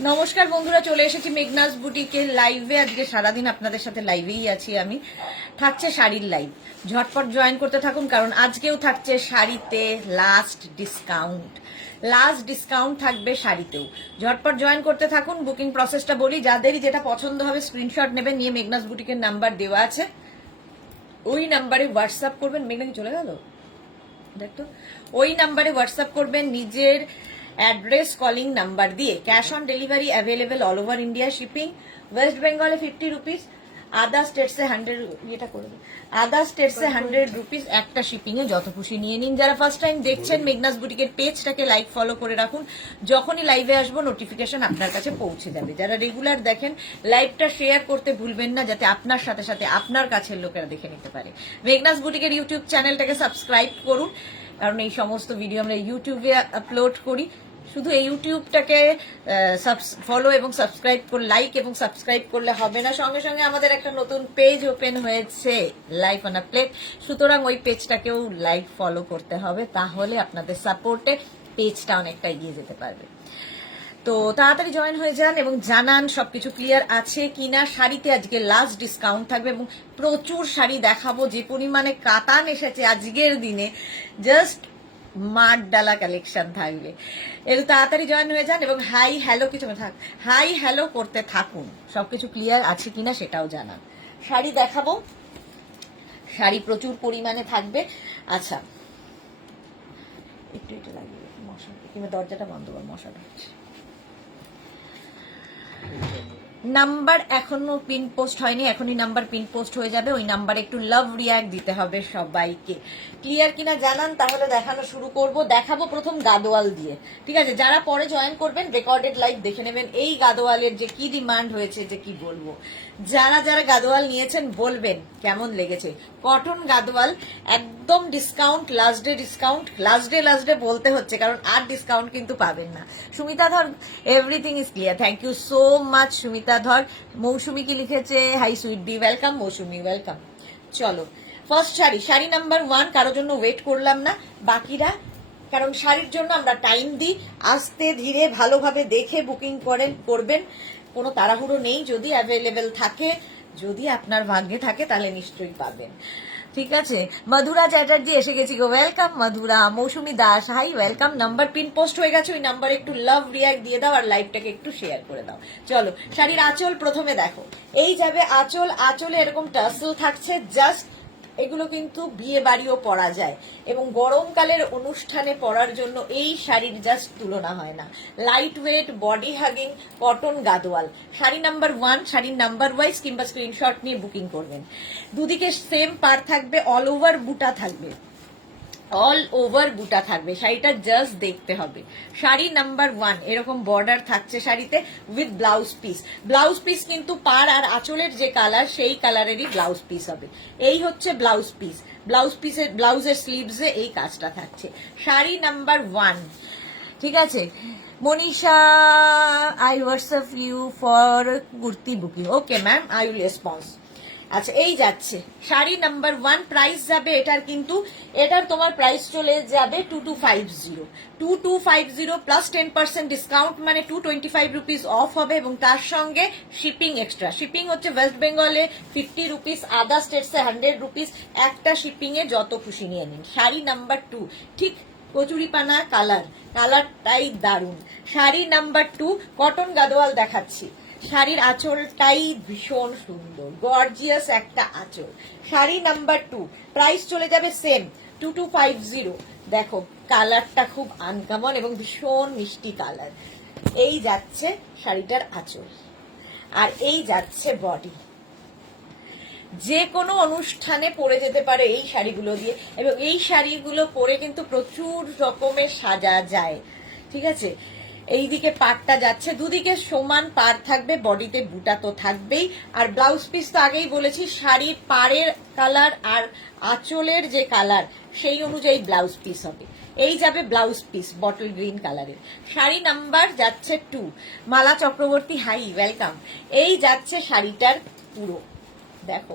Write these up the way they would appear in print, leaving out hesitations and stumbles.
নমস্কার বন্ধুরা, চলে এসেছি মেঘনাস বুটিকের লাইভে। আজকে সারাদিন আপনাদের সাথে লাইভেই আছি আমি। থাকছে শাড়ির লাইভ, ঝটপট জয়েন করতে থাকুন, কারণ আজকেও থাকছে শাড়িতে লাস্ট ডিসকাউন্ট থাকবে শাড়িতেও। ঝটপট জয়েন করতে থাকুন। বুকিং প্রসেসটা বলি, যাদেরই যেটা পছন্দ হবে স্ক্রিনশট নেবেন, নিয়ে মেঘনাস বুটিকের নাম্বার দেওয়া আছে, ওই নাম্বারে হোয়াটসঅ্যাপ করবেন। মেঘনা কি চলে গেল দেখতো? ওই নাম্বারে হোয়াটসঅ্যাপ করবেন নিজের অ্যাড্রেস, কলিং নাম্বার দিয়ে। Cash on delivery available all over India. Shipping West বেঙ্গলে 50 রুপিস, আদার স্টেটসে 100 রুপিস একটা শিপিং এ। যত খুশি নিয়ে নিন। যারা ফার্স্ট টাইম দেখছেন মেঘনাস বুটিকের পেজটাকে লাইক ফলো করে রাখুন, যখনই লাইভে আসবো নোটিফিকেশন আপনার কাছে পৌঁছে যাবে। যারা রেগুলার দেখেন লাইভটা শেয়ার করতে ভুলবেন না, যাতে আপনার সাথে সাথে আপনার কাছের লোকেরা দেখে নিতে পারে। মেঘনাস বুটিকের ইউটিউব চ্যানেলটাকে সাবস্ক্রাইব করুন, কারণ এই সমস্ত ভিডিও আমরা ইউটিউবে আপলোড করি। শুধু এই ইউটিউবটাকে ফলো এবং সাবস্ক্রাইব করে লাইক এবং সাবস্ক্রাইব করলে হবে না, সঙ্গে সঙ্গে আমাদের একটা নতুন পেজ ওপেন হয়েছে, লাইফ অন আ প্লেট। সুতরাং ওই পেজটাকেও লাইক ফলো করতে হবে, তাহলে আপনাদের সাপোর্টে পেজটা অনেকটা এগিয়ে যেতে পারবে। তো তাড়াতাড়ি জয়েন হয়ে যান এবং জানান সবকিছু ক্লিয়ার আছে কিনা। শাড়িতে আজকে লাস্ট ডিসকাউন্ট থাকবে এবং প্রচুর শাড়ি দেখাবো। যে পরিমাণে কাতান এসেছে আজকের দিনে, জাস্ট মাঠ ডালা কালেকশন থাকবে। একটু তাড়াতাড়ি জয়েন হয়ে যান এবং হাই হ্যালো হাই হ্যালো করতে থাকুন। সবকিছু ক্লিয়ার আছে কিনা সেটাও জানান। শাড়ি দেখাবো, শাড়ি প্রচুর পরিমাণে থাকবে। আচ্ছা, একটু এটা লাগিয়ে মশা, কিংবা দরজাটা বন্ধ কর, মশা ঢুকছে। নাম্বার এখনো পিন পোস্ট হয়নি, এখনই নাম্বার পিন পোস্ট হয়ে যাবে। ওই নাম্বারে একটু লাভ রিয়াক্ট দিতে হবে সবাইকে। ক্লিয়ার কিনা জানান, তাহলে দেখানো শুরু করব। দেখাবো প্রথম গাদোয়াল দিয়ে, ঠিক আছে? যারা পরে জয়েন করবেন রেকর্ডেড লাইভ দেখে নেবেন। এই গাদোয়ালের যে কি ডিমান্ড হয়েছে, যে কি বলবো। যারা যারা গাদোয়াল নিয়েছেন বলবেন কেমন লেগেছে। কটন গাদোয়াল, একদম ডিসকাউন্ট, লাস্ট ডে বলতে হচ্ছে, কারণ আর ডিসকাউন্ট কিন্তু পাবেন না। Sumita Dhar, everything is clear. Thank you so much Sumita Dhar. Mousumi কি লিখেছে? Hi sweet bee, welcome Mousumi, welcome. চলো ফার্স্ট শাড়ি নাম্বার 1। কারোর জন্য ওয়েট করলাম না, বাকিরা, কারণ শাড়ির জন্য আমরা টাইম দিই। আস্তে ধীরে ভালোভাবে দেখে বুকিং করবেন, কোনো তাড়াহুড়ো নেই। যদি অ্যাভেলেবেল থাকে, যদি আপনার ভাগ্যে থাকে, তাহলে নিশ্চয়ই পাবেন, ঠিক আছে? মধুরা চ্যাটার্জি এসে গেছি গো, welcome Madhura. Mousumi Das, hi, welcome. Number pin post হয়ে গেছে, ওই নাম্বারে একটু লাভ রিয়াক্ট দিয়ে দাও আর লাইভটাকে একটু শেয়ার করে দাও। চলো শাড়ির আঁচল প্রথমে দেখো। এই যাবে আঁচল, আঁচলে এরকম টাসেল থাকছে। জাস্ট এগুলো কিন্তু বিয়ে বাড়িও পরা যায় এবং গরমকালের অনুষ্ঠানে পরার জন্য এই শাড়ির জাস্ট তুলনা হয় না। Light weight, body hugging, cotton Gadwal. Sari number 1, শাড়ির নাম্বার ওয়াইজ কিংবা স্ক্রিনশট নিয়ে বুকিং করবেন। দুদিকে সেম পার থাকবে, অল ওভার বুটা থাকবে, শাড়িটা জাস্ট দেখতে হবে। শাড়ি নাম্বার 1 এরকম বর্ডার থাকছে শাড়িতে উইথ ব্লাউজ পিস কিন্তু পার আর আঁচলের যে কালার, সেই কালারেরই ব্লাউজ পিস হবে। এই হচ্ছে ব্লাউজের স্লিভসে এই কাজটা থাকছে। শাড়ি নাম্বার 1, ঠিক আছে? Manisha, I WhatsApp you for kurti booking. Okay ma'am, I will response. আচ্ছা, এই যাচ্ছে শাড়ি নাম্বার 1। প্রাইস যাবে এটার তোমার প্রাইস চলে যাবে 2250 প্লাস 10% ডিসকাউন্ট, মানে 225 রুপিস অফ হবে এবং তার সঙ্গে শিপিং এক্সট্রা। শিপিং হচ্ছে ওয়েস্ট বেঙ্গলে 50 রুপিস, আদার স্টেটসে 100 রুপিস। একটা শিপিং এ যত খুশি নিয়ে নিন। শাড়ি নাম্বার 2, ঠিক কচুরিপানা কালারটাই দারুণ। শাড়ি নাম্বার 2, কটন গাদোয়াল দেখাচ্ছি। শাড়ির আঁচলটাই ভীষণ সুন্দর, গর্জিয়াস একটা আঁচল। শাড়ি নাম্বার 2, প্রাইস চলে যাবে সেম 2250। দেখো কালারটা খুব আনকমন এবং ভীষণ মিষ্টি কালার। এই যাচ্ছে শাড়িটার আঁচল আর এই যাচ্ছে বডি। যে কোনো অনুষ্ঠানে পরে যেতে পারে এই শাড়িগুলো দিয়ে, এবং এই শাড়িগুলো পরে কিন্তু প্রচুর রকমের সাজা যায়, ঠিক আছে? এইদিকে পাড়টা যাচ্ছে, দুদিকে সমান পাড় থাকবে, বডিতে বুটা তো থাকবেই। আর ব্লাউজ পিস তো আগেই বলেছি, শাড়ির পাড়ের কালার আর আঁচলের যে কালার সেই অনুযায়ী ব্লাউজ পিস হবে। এই যাবে ব্লাউজ পিস বটল গ্রিন কালারের। শাড়ি নাম্বার যাচ্ছে 2। মালা চক্রবর্তী, হাই, ওয়েলকাম। এই যাচ্ছে শাড়িটার পুরো, দেখো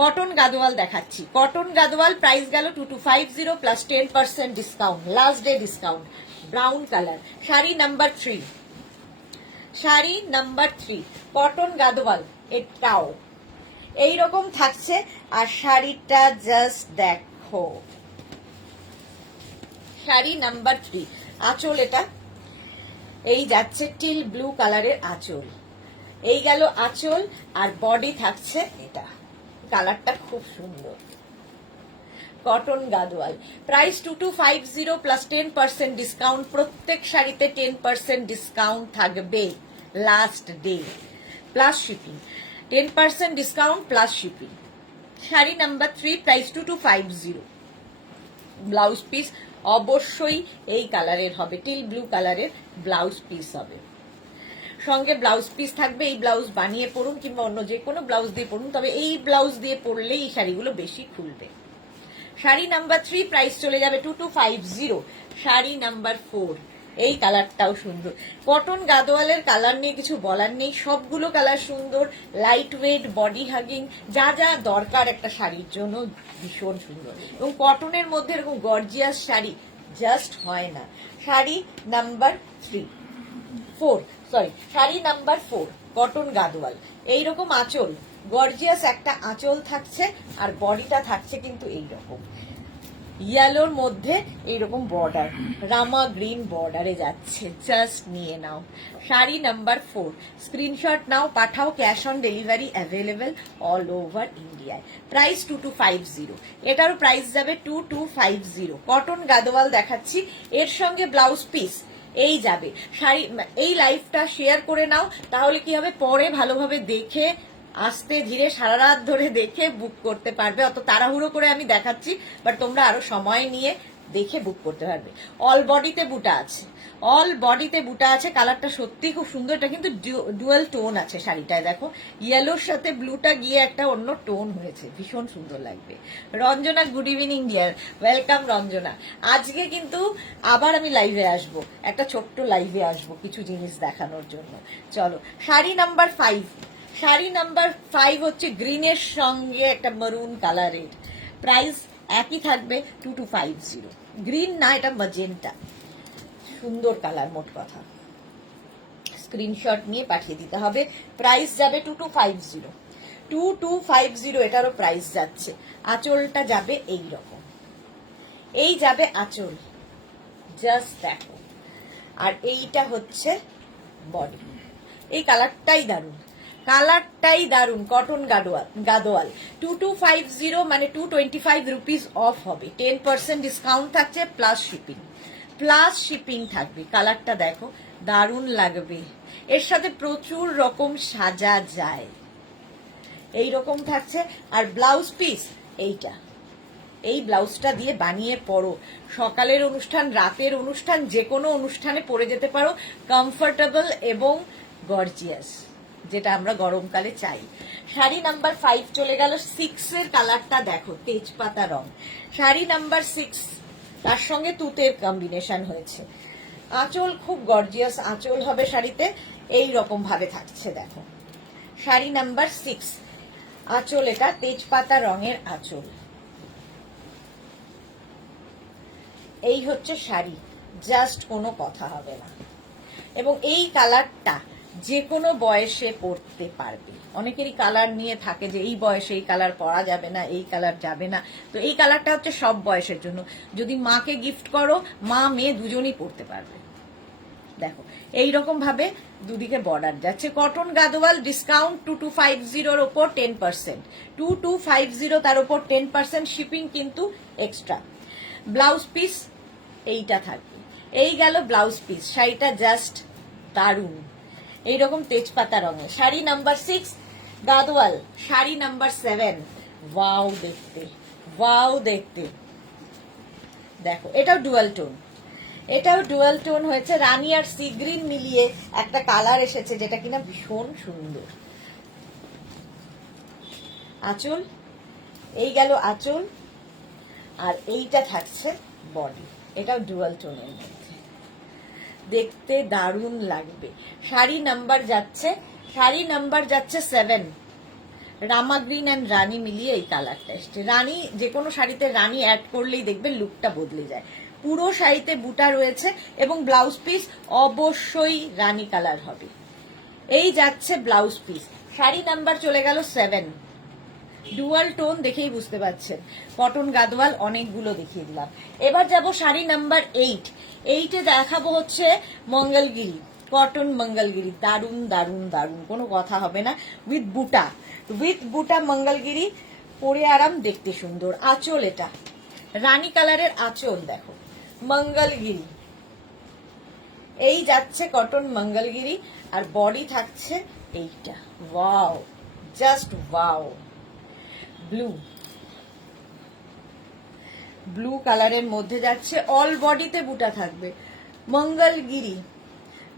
কটন গাদোয়াল দেখাচ্ছি। কটন গাদোয়াল প্রাইস গেল 2250 plus 10% discount, last day discount. Brown colour, sari number 3। Sari number 3 cotton Gadwal, এটাও এইরকম থাকছে। আর শাড়িটা জাস্ট দেখো, শাড়ি নাম্বার 3 আঁচল, এটা এই যাচ্ছে টিল ব্লু কালারের আঁচল, এই গেল আঁচল। আর বডি থাকছে এটা, কালারটা খুব সুন্দর, cotton Gadwal. Price 2250 plus 10% discount, প্রত্যেক শাড়িতে 10% ডিসকাউন্ট থাকবে last day, plus shipping, 10% discount plus shipping. Sari number 3 price 2250। Blouse piece অবশ্যই এই কালারের হবে, টিল ব্লু কালারের ব্লাউজ পিস হবে, সঙ্গে ব্লাউজ পিস থাকবে। এই ব্লাউজ বানিয়ে পরুন কিংবা অন্য যে কোনো ব্লাউজ দিয়ে পরুন, তবে এই ব্লাউজ দিয়ে পরলেই এই শাড়িগুলো বেশি খুলবে। শাড়ি নাম্বার 3 প্রাইস চলে যাবে 2250। শাড়ি নাম্বার 4 এই কালারটাও সুন্দর, কটন গাদোয়ালের কালার নিয়ে কিছু বলার নেই, সবগুলো কালার সুন্দর, লাইট ওয়েট, বডি হাগিং, যা যা দরকার একটা শাড়ির জন্য ভীষণ সুন্দর। এবং কটনের মধ্যে এরকম গর্জিয়াস শাড়ি জাস্ট হয় না। Sari number 4 sari number 4 cotton Gadwal, এইরকম আঁচল, গর্জিয়াস একটা আঁচল থাকছে। আর বডিটা থাকছে কিন্তু এইরকম ইয়েলোর মধ্যে এইরকম বর্ডার, রামা গ্রিন বর্ডারে যাচ্ছে, জাস্ট নিয়ে নাও। শাড়ি নাম্বার 4 স্ক্রিনশট নাও, পাঠাও, cash on delivery available all over ইন্ডিয়ায়। প্রাইস 2250, এটারও প্রাইস যাবে 2250। কটন গাদোয়াল দেখাচ্ছি, এর সঙ্গে ব্লাউজ পিস এই যাবে। শাড়ি এই লাইভটা শেয়ার করে নাও, তাহলে কি হবে, পরে ভালোভাবে দেখে আস্তে ধীরে সারা রাত ধরে দেখে বুক করতে পারবে। অত তাড়াহুড়ো করে আমি দেখাচ্ছি, বাট তোমরা আরো সময় নিয়ে দেখে বুক করতে পারবে। অল বডিতে বুটা আছে, অল বডিতে বুটা আছে, কালারটা সত্যি খুব সুন্দর। এটা কিন্তু ডুয়াল টোন আছে শাড়িটায়, দেখো ইয়েলোর সাথে ব্লুটা গিয়ে একটা অন্য টোন হয়েছে, ভীষণ সুন্দর লাগবে। Ranjana good evening deer, welcome Ranjana. আজকে কিন্তু আবার আমি লাইভে আসব, একটা ছোট্ট লাইভে আসব কিছু জিনিস দেখানোর জন্য। চলো শাড়ি নাম্বার 5, শাড়ি নাম্বার 5 হচ্ছে গ্রিনের সঙ্গে একটা মারুন কালারের, প্রাইস একই থাকবে 2250। গ্রিন না, এটা ম্যাজেন্টা, সুন্দর কালার, মোট কথা স্ক্রিনশট নিয়ে পাঠিয়ে দিতে হবে। প্রাইস যাবে 2250, 2250 এটারও প্রাইস যাচ্ছে। আঁচলটা যাবে এই রকম, এই যাবে আঁচল, জাস্ট দেখো। আর এইটা হচ্ছে বডি, এই কালারটাই দারুণ, কালারটাই দারুন, কটন গাদোয়াল। 2250 মানে 225 রুপিস অফ হবে, 10% ডিসকাউন্ট থাকছে প্লাস শিপিং, প্লাস শিপিং থাকবে। কালারটা দেখো, দারুণ লাগবে, এর সাথে প্রচুর রকম সাজা যায়, এই রকম থাকছে। আর ব্লাউজ পিস এইটা, এই ব্লাউজটা দিয়ে বানিয়ে পরো, সকালের অনুষ্ঠান, রাতের অনুষ্ঠান, যে কোনো অনুষ্ঠানে পরে যেতে পারো, কমফোর্টেবল এবং গর্জিয়াস, যেটা আমরা গরমকালে চাই। শাড়ি নাম্বার 5 চলে গেল। 6 এর কালারটা দেখো, তেজপাতা রং, শাড়ি নাম্বার 6, তার সঙ্গে তুতের কম্বিনেশন হয়েছে। আঁচল খুব গর্জিয়াস আঁচল হবে শাড়িতে, এই রকম ভাবে থাকছে দেখো। শাড়ি নাম্বার 6 আঁচল, এটা তেজপাতা রঙের আঁচল, এই হচ্ছে শাড়ি, জাস্ট কোনো কথা হবে না। এবং এই কালারটা যে কোনো বয়সে পরতে পারবে। অনেকেরই কালার নিয়ে থাকে যে এই বয়সে এই কালার পরা যাবে না, এই কালার যাবে না, তো এই কালারটা হচ্ছে সব বয়সের জন্য। যদি মাকে গিফট করো, মা মেয়ে দুজনেই পরতে পারবে। দেখো এইরকম ভাবে দুদিকে বর্ডার যাচ্ছে। কটন গাদোয়াল ডিসকাউন্ট 2250 ওপর 10%, 2250 তার উপর 10% শিপিং কিন্তু এক্সট্রা। ব্লাউজ পিস এইটা থাকবে, এই গেল ব্লাউজ পিস। শাড়িটা জাস্ট দারুণ, এইরকম তেজপাতা রঙের। Sari number 6 Gadwal. Sari number 7 wow দেখতে, ওয়াও দেখতে, দেখো এটাও ডুয়াল টোন, এটাও ডুয়াল টোন হয়েছে, রানী আর সি গ্রিন মিলিয়ে একটা কালার এসেছে, যেটা কিনা ভীষণ সুন্দর। আঁচল, এই গেল আঁচল, আর এইটা থাকছে বডি, এটাও ডুয়াল টোনের মধ্যে, দেখতে দারুণ লাগবে। শাড়ি নাম্বার যাচ্ছে, শাড়ি নাম্বার যাচ্ছে 7, রামা গ্রিন অ্যান্ড রানী মিলিয়ে এই কালারটা এসছে। রানী, যে কোনো শাড়িতে রানী অ্যাড করলেই দেখবে লুকটা বদলে যায়। পুরো শাড়িতে বুটা রয়েছে এবং ব্লাউজ পিস অবশ্যই রানী কালার হবে, এই যাচ্ছে ব্লাউজ পিস। শাড়ি নাম্বার চলে গেল 7, ডুয়াল টোন দেখেই বুঝতে পারছেন, কটন গাদওয়াল অনেকগুলো দেখিয়ে দিলাম। এবার যাব শাড়ি নাম্বার 8। 8-এ দেখাবো হচ্ছে মঙ্গলগিরি, কটন মঙ্গলগিরি, দারুন দারুন দারুন, কোনো কথা হবে না। উইথ বুটা মঙ্গলগিরি, পরে আরাম, দেখতে সুন্দর। আঁচল এটা রানী কালারের আঁচল, দেখো মঙ্গলগিরি। এই যাচ্ছে কটন মঙ্গলগিরি, আর বডি থাকছে এইটা। Wow, just wow. ব্লু কালারের মধ্যে যাচ্ছে, অল বডিতে বুটা থাকবে। মঙ্গলগিরি,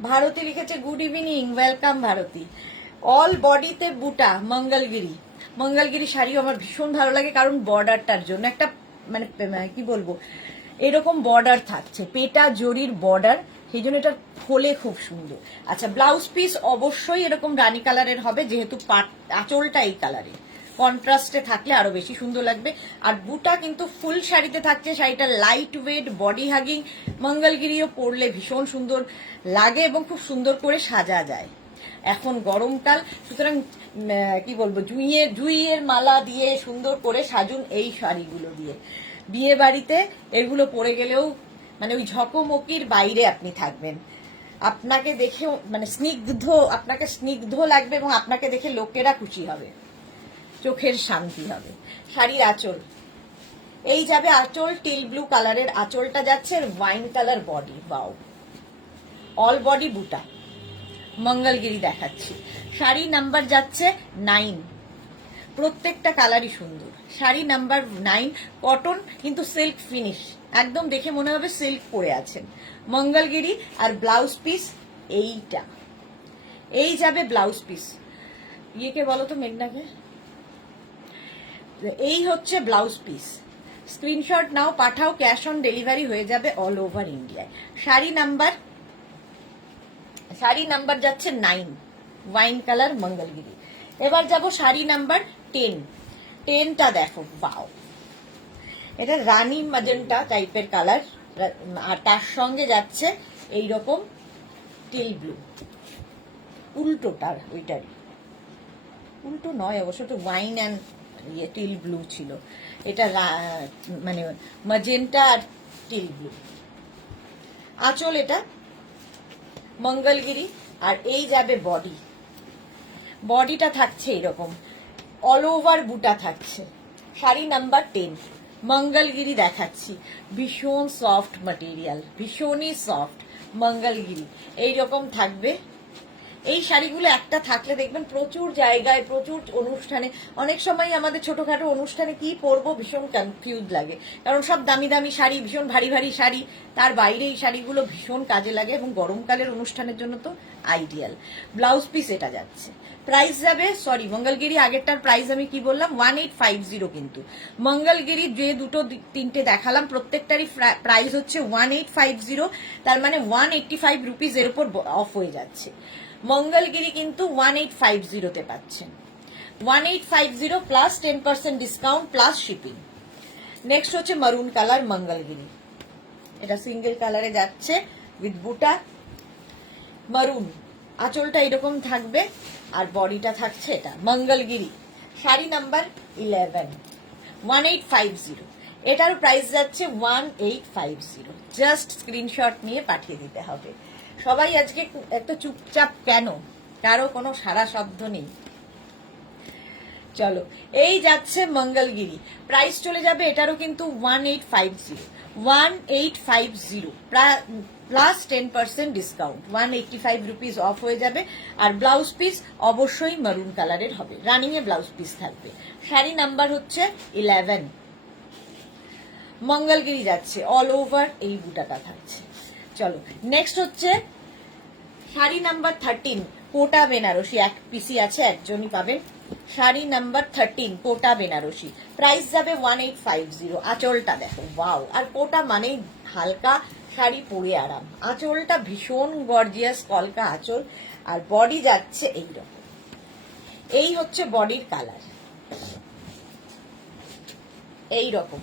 ভারতী লিখেছে good evening, welcome Bharati. All বডিতে বুটা, মঙ্গলগিরি শাড়িও আমার ভীষণ ভালো লাগে, কারণ বর্ডারটার জন্য একটা মানে কি বলবো, এরকম বর্ডার থাকছে, পেটা জরির বর্ডার, সেই জন্য এটা ফোলে খুব সুন্দর। আচ্ছা, ব্লাউজ পিস অবশ্যই এরকম রানী কালারের হবে, যেহেতু আঁচলটা এই কালারের, কন্ট্রাস্টে থাকলে আরো বেশি সুন্দর লাগবে। আর বুটা কিন্তু ফুল শাড়িতে থাকছে, শাড়িটা লাইট ওয়েট, বডি হাগিং, মঙ্গলগিরিও পরলে ভীষণ সুন্দর লাগে এবং খুব সুন্দর করে সাজা যায়। এখন গরমকাল, সুতরাং কি বলবো, জুইয়ের মালা দিয়ে সুন্দর করে সাজুন এই শাড়িগুলো দিয়ে। বিয়ে বাড়িতে এগুলো পরে গেলেও মানে ওই ঝকমকির বাইরে আপনি থাকবেন, আপনাকে দেখে মানে আপনাকে স্নিগ্ধ লাগবে এবং আপনাকে দেখে লোকেরা খুশি হবে, চোখের শান্তি হবে। শাড়ির আঁচল, এই যাবে আঁচল, টিল ব্লু কালারের আঁচলটা যাচ্ছে, ওয়াইন কালার বডি, বাও, অল বডি বুটা, মঙ্গলগিরি দেখাচ্ছি। শাড়ি নাম্বার যাচ্ছে 9, প্রত্যেকটা কালারই সুন্দর। শাড়ি নাম্বার 9, কটন কিন্তু সিল্ক ফিনিশ, একদম দেখে মনে হবে সিল্ক পরে আছেন। মঙ্গলগিরি, আর ব্লাউজ পিস এইটা। এই যাবে ব্লাউজ পিস, ইয়েকে বলো তো মেঘনাকে। এই হচ্ছে ব্লাউজ পিস, স্ক্রিনশট নাও, পাঠাও, ক্যাশ অন ডেলিভারি হয়ে যাবে অল ওভার ইন্ডিয়ায়। শাড়ি নাম্বার যাচ্ছে 9, ওয়াইন কালার মঙ্গলগিরি। এবার যাব শাড়ি নাম্বার 10। 10টা দেখো, বাও, এটা রানী ম্যাজেন্টা টাইপের কালার, আর তার সঙ্গে যাচ্ছে এইরকম টিল ব্লু, উল্টোটার, ওইটারই উল্টো নয় অবশ্য, তো ওয়াইন অ্যান্ড টিল ব্লু ছিল, এটা মানে ম্যাজেন্টা আর টিল ব্লু। আঁচল এটা মঙ্গলগিরি, আর এই যাবে বডিটা থাকছে এরকম, অল ওভার বুটা থাকছে। শাড়ি নাম্বার 10, মঙ্গলগিরি দেখাচ্ছি, ভীষণ সফট ম্যাটেরিয়াল, ভীষণই সফট মঙ্গলগিরি, এইরকম থাকবে। এই শাড়িগুলো একটা থাকলে দেখবেন প্রচুর জায়গায়, প্রচুর অনুষ্ঠানে, অনেক সময় আমাদের ছোটখাটো অনুষ্ঠানে কি পরবো ভীষণ কনফিউজ লাগে, কারণ সব দামি দামি শাড়ি, ভীষণ ভারী ভারী শাড়ি, তার বাইরে এই শাড়িগুলো ভীষণ কাজে লাগে এবং গরমকালের অনুষ্ঠানের জন্য তো আইডিয়াল। ব্লাউজ পিস এটা যাচ্ছে, প্রাইস যাবে, সরি মঙ্গলগিরি আগেরটার প্রাইস আমি কি বললাম, 1850, কিন্তু মঙ্গলগিরি যে দুটো তিনটে দেখালাম প্রত্যেকটারই প্রাইস হচ্ছে 1850, তার মানে 185 রুপিস এর উপর অফ হয়ে যাচ্ছে। মঙ্গলগিরি কিন্তু 1850-তে পাচ্ছেন, 1850 plus 10% discount plus shipping. Next হচ্ছে মারুন কালার মঙ্গলগিরি, এটা সিঙ্গেল কালারে যাচ্ছে উইথ বুটা, মারুন, আঁচলটা এরকম থাকবে আর বডিটা থাকছে এটা। মঙ্গলগিরি শাড়ি নাম্বার 11, 1850, এটার প্রাইস যাচ্ছে 1850। জাস্ট স্ক্রিনশট নিয়ে পাঠিয়ে দিতে হবে। সবাই আজকে এত চুপচাপ কেন, কারো কোনো সারা শব্দ নেই। চলো, এই যাচ্ছে মঙ্গলগিরি, প্রাইস চলে যাবে এটারও কিন্তু 1850 প্লাস 10% ডিসকাউন্ট, 185 রুপিস অফ হয়ে যাবে। আর ব্লাউজ পিস অবশ্যই মারুন কালারের হবে, রানিং এ ব্লাউজ পিস থাকবে। শাড়ি নাম্বার হচ্ছে 11, মঙ্গলগিরি যাচ্ছে, অল ওভার এই বুটাটা থাকছে। চলো, নেক্সট হচ্ছে শাড়ি নাম্বার 13, কোটা বেনারসি, এক পিসি আছে, একজনই পাবেন। শাড়ি নাম্বার 13, কোটা বেনারসি, প্রাইস যাবে 1850। আঁচলটা দেখো, ওয়াও, আর কোটা মানেই হালকা শাড়ি পরে আরাম, আঁচলটা ভীষণ গর্জিয়াস কলকা আঁচল, আর বডি যাচ্ছে এইরকম। এই হচ্ছে বডির কালার, এইরকম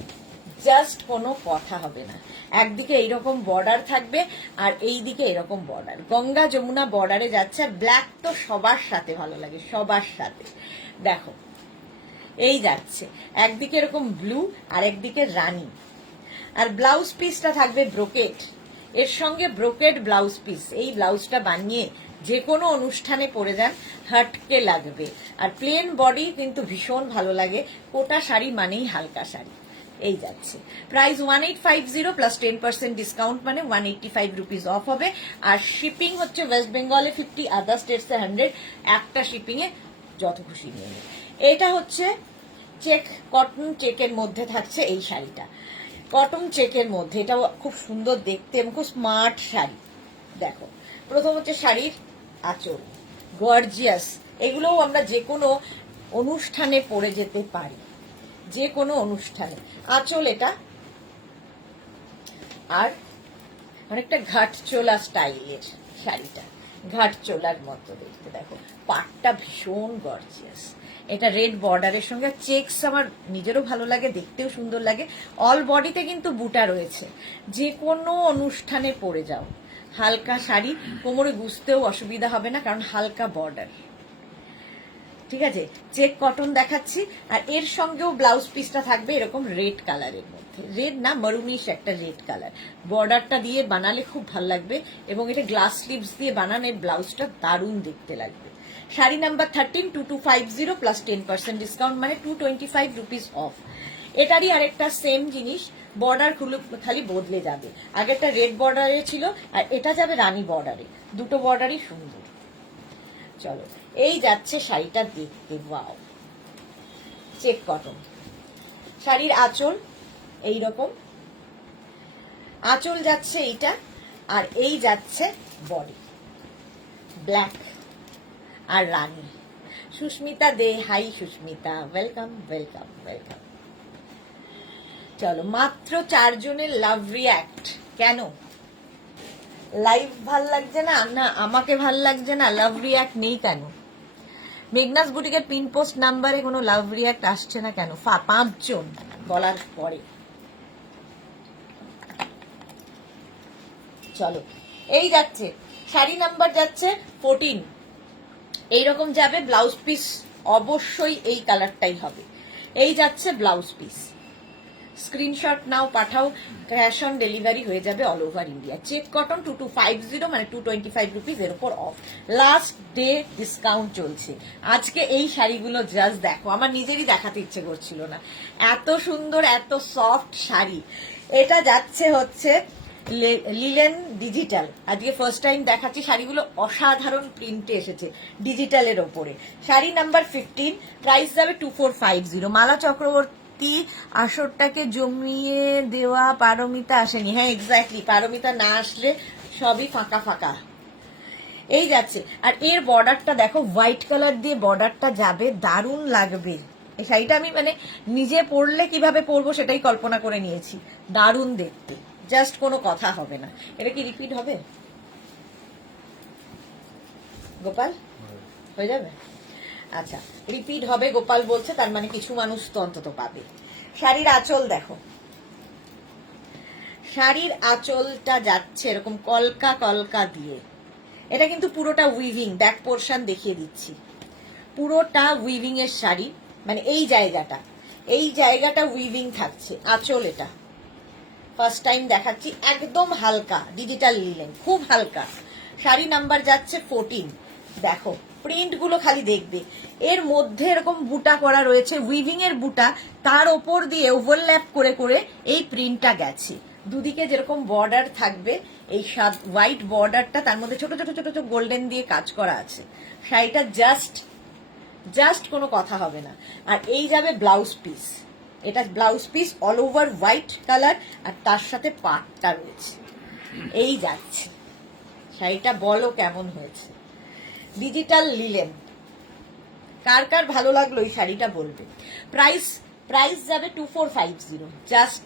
জাস্ট কোনো কথা হবে না। একদিকে এইরকম বর্ডার থাকবে আর এই দিকে এরকম বর্ডার, গঙ্গা যমুনা বর্ডারে যাচ্ছে। আর ব্ল্যাক তো সবার সাথে ভালো লাগে, সবার সাথে। দেখো এই যাচ্ছে, একদিকে এরকম ব্লু আর একদিকে রানী। আর ব্লাউজ পিসটা থাকবে ব্রোকেট, এর সঙ্গে ব্রোকেট ব্লাউজ পিস। এই ব্লাউজটা বানিয়ে যে কোনো অনুষ্ঠানে পরে যান, হাটকে লাগবে। আর প্লেন বডি কিন্তু ভীষণ ভালো লাগে, কোটা শাড়ি মানেই হালকা শাড়ি। এই যাচ্ছে, প্রাইস 1850 প্লাস 10% ডিসকাউন্ট, মানে 185 রুপিস অফ হবে। আর শিপিং হচ্ছে ওয়েস্ট বেঙ্গলে 50, আদার স্টেটসে 100। একটা শিপিং এ যত খুশি নিয়ে নেবে। এটা হচ্ছে চেক, কটন চেকের মধ্যে থাকছে এই শাড়িটা, কটন চেকের মধ্যে। এটাও খুব সুন্দর দেখতে এবং খুব স্মার্ট শাড়ি। দেখো প্রথম হচ্ছে শাড়ির আঁচল, গর্জিয়াস। এগুলোও আমরা যে কোনো অনুষ্ঠানে পরে যেতে পারি, যে কোনো অনুষ্ঠানে। আঁচল এটা, আর অনেকটা ঘাটচোলা স্টাইলের শাড়িটা, ঘাটচোলার মতো দেখতে। দেখো পাটটা ভীষণ গর্জিয়াস। এটা রেড বর্ডারের সঙ্গে চেকস আমার নিজেরও ভালো লাগে, দেখতেও সুন্দর লাগে। অল বডিতে কিন্তু বুটা রয়েছে, যে কোনো অনুষ্ঠানে পরে যাও। হালকা শাড়ি, কোমরে গুজতেও অসুবিধা হবে না, কারণ হালকা বর্ডার। ঠিক আছে, চেক কটন দেখাচ্ছি। আর এর সঙ্গেও ব্লাউজ পিসটা থাকবে এরকম রেড কালারের মধ্যে, রেড না মারুনিশ একটা রেড কালার। বর্ডারটা দিয়ে বানালে খুব ভালো লাগবে, এবং এটা গ্লাস স্লিভস দিয়ে বানানো ব্লাউজটা দারুণ দেখতে লাগবে। শাড়ি নাম্বার 13, 2250 প্লাস 10% ডিসকাউন্ট, মানে 225 রুপিস অফ। এটারই আরেকটা সেম জিনিস, বর্ডার খালি বদলে যাবে। আগেরটা রেড বর্ডারে ছিল, আর এটা যাবে রানী বর্ডারে। দুটো বর্ডারই সুন্দর। চলো এই যাচ্ছে শাড়িটা দেখতে, ওয়াও, চেক কটন। শাড়ির আঁচল এইরকম, আঁচল যাচ্ছে এইটা, আর এই যাচ্ছে বডি ব্ল্যাক আর রানী। Sushmita Dey, hi Sushmita, welcome welcome welcome. চলো, মাত্র 4 জনের লাভ রিয়াক্ট। কেন লাইভ ভাল লাগছে না? না আমাকে ভাল লাগছে না, লাভ রিয়াক্ট নেই কেন? মেঘনাস বুটিকের পিন পোস্ট নাম্বারে কোনো লাভ রিয়াক্ট আসছে না কেন? 5 জন বলার পরে। চলো এই যাচ্ছে, শাড়ি নাম্বার যাচ্ছে 14। এইরকম যাবে ব্লাউজ পিস, অবশ্যই এই কালারটাই হবে। এই যাচ্ছে ব্লাউজ পিস, স্ক্রিনশট নাও, পাঠাও, ক্যাশ অন ডেলিভারি হয়ে যাবে all over India. Check cotton 2250, মানে 225 রুপিস এর উপর অফ। লাস্ট ডে ডিসকাউন্ট চলছে আজকে। এই শাড়িগুলো জাস্ট দেখো, আমার নিজেরই দেখাতে ইচ্ছে করছিল না, এত সুন্দর এত সফট শাড়ি। এটা যাচ্ছে হচ্ছে লিলেন ডিজিটাল। আজকে ফার্স্ট টাইম দেখাচ্ছি, শাড়িগুলো অসাধারণ প্রিন্টে এসেছে ডিজিটালের ওপরে। শাড়ি নাম্বার 15, প্রাইস যাবে 2450। মালা চক্রবর্তী, আসরটাকে জমিয়ে দেওয়া পারমিতা আসেনি। হ্যাঁ এক্স্যাক্টলি, পারমিতা না আসলে সবই ফাঁকা ফাঁকা। এই যাচ্ছে, আর এর বর্ডারটা দেখো, হোয়াইট কালার দিয়ে বর্ডারটা যাবে, দারুণ লাগবে। এই শাড়িটা আমি মানে নিজে পরলে কিভাবে পরবো সেটাই কল্পনা করে নিয়েছি, দারুণ দেখতে, জাস্ট কোনো কথা হবে না। এটা কি রিপিট হবে গোপাল? হয়ে যাবে, আচ্ছা রিপিট হবে গোপাল বলছে, তার মানে কিছু মানুষ তো অন্তত পাবে। শাড়ির আঁচল দেখো, শাড়ির আঁচলটা যাচ্ছে এরকম কলকা কলকা দিয়ে। এটা কিন্তু পুরোটা উইভিং, ব্যাক পোর্শন দেখিয়ে দিচ্ছি, পুরোটা উইভিং এর শাড়ি, মানে এই জায়গাটা উইভিং থাকছে। আঁচল এটা ফার্স্ট টাইম দেখাচ্ছি, একদম হালকা ডিজিটাল লিলেন, খুব হালকা। শাড়ি নাম্বার যাচ্ছে 14। দেখো প্রিন্ট গুলো খালি দেখবে, এর মধ্যে এরকম বুটা করা রয়েছে, উইভিং এর বুটা, তার ওপর দিয়ে ওভারল্যাপ করে করে এই প্রিন্টটা গেছে। দুদিকে যেরকম বর্ডার থাকবে, এই হোয়াইট বর্ডারটা, তার মধ্যে ছোট ছোট ছোট ছোট গোল্ডেন দিয়ে কাজ করা আছে। শাড়িটা জাস্ট কোনো কথা হবে না। আর এই যাবে ব্লাউজ পিস, এটা blouse piece all over white colour, আর তার সাথে পাটটা রয়েছে। এই যাচ্ছে শাড়িটা, বলো কেমন হয়েছে? ডিজিটাল লিলেন, কার কার ভালো লাগলো এই শাড়িটা বলবে। প্রাইস যাবে 2450, জাস্ট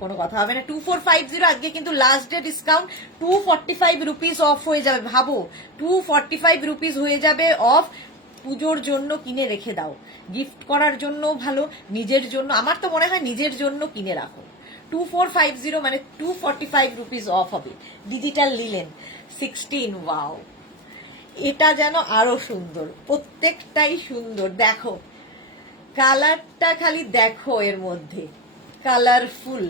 কোনো কথা হবে না, 2450। আজকে কিন্তু last day discount, 245 rupees of হয়ে যাবে। ভাবো 245 রুপিস হয়ে যাবে অফ। পুজোর জন্য কিনে রেখে দাও, গিফট করার জন্য ভালো, নিজের জন্য, আমার তো মনে হয় নিজের জন্য কিনে রাখো। 2450 মানে 245 রুপিস অফ হবে। ডিজিটাল লিলেন 16, ওয়াও, এটা যেন আরো সুন্দর, প্রত্যেকটাই সুন্দর। দেখো কালারটা খালি দেখো, এর মধ্যে কালারফুল,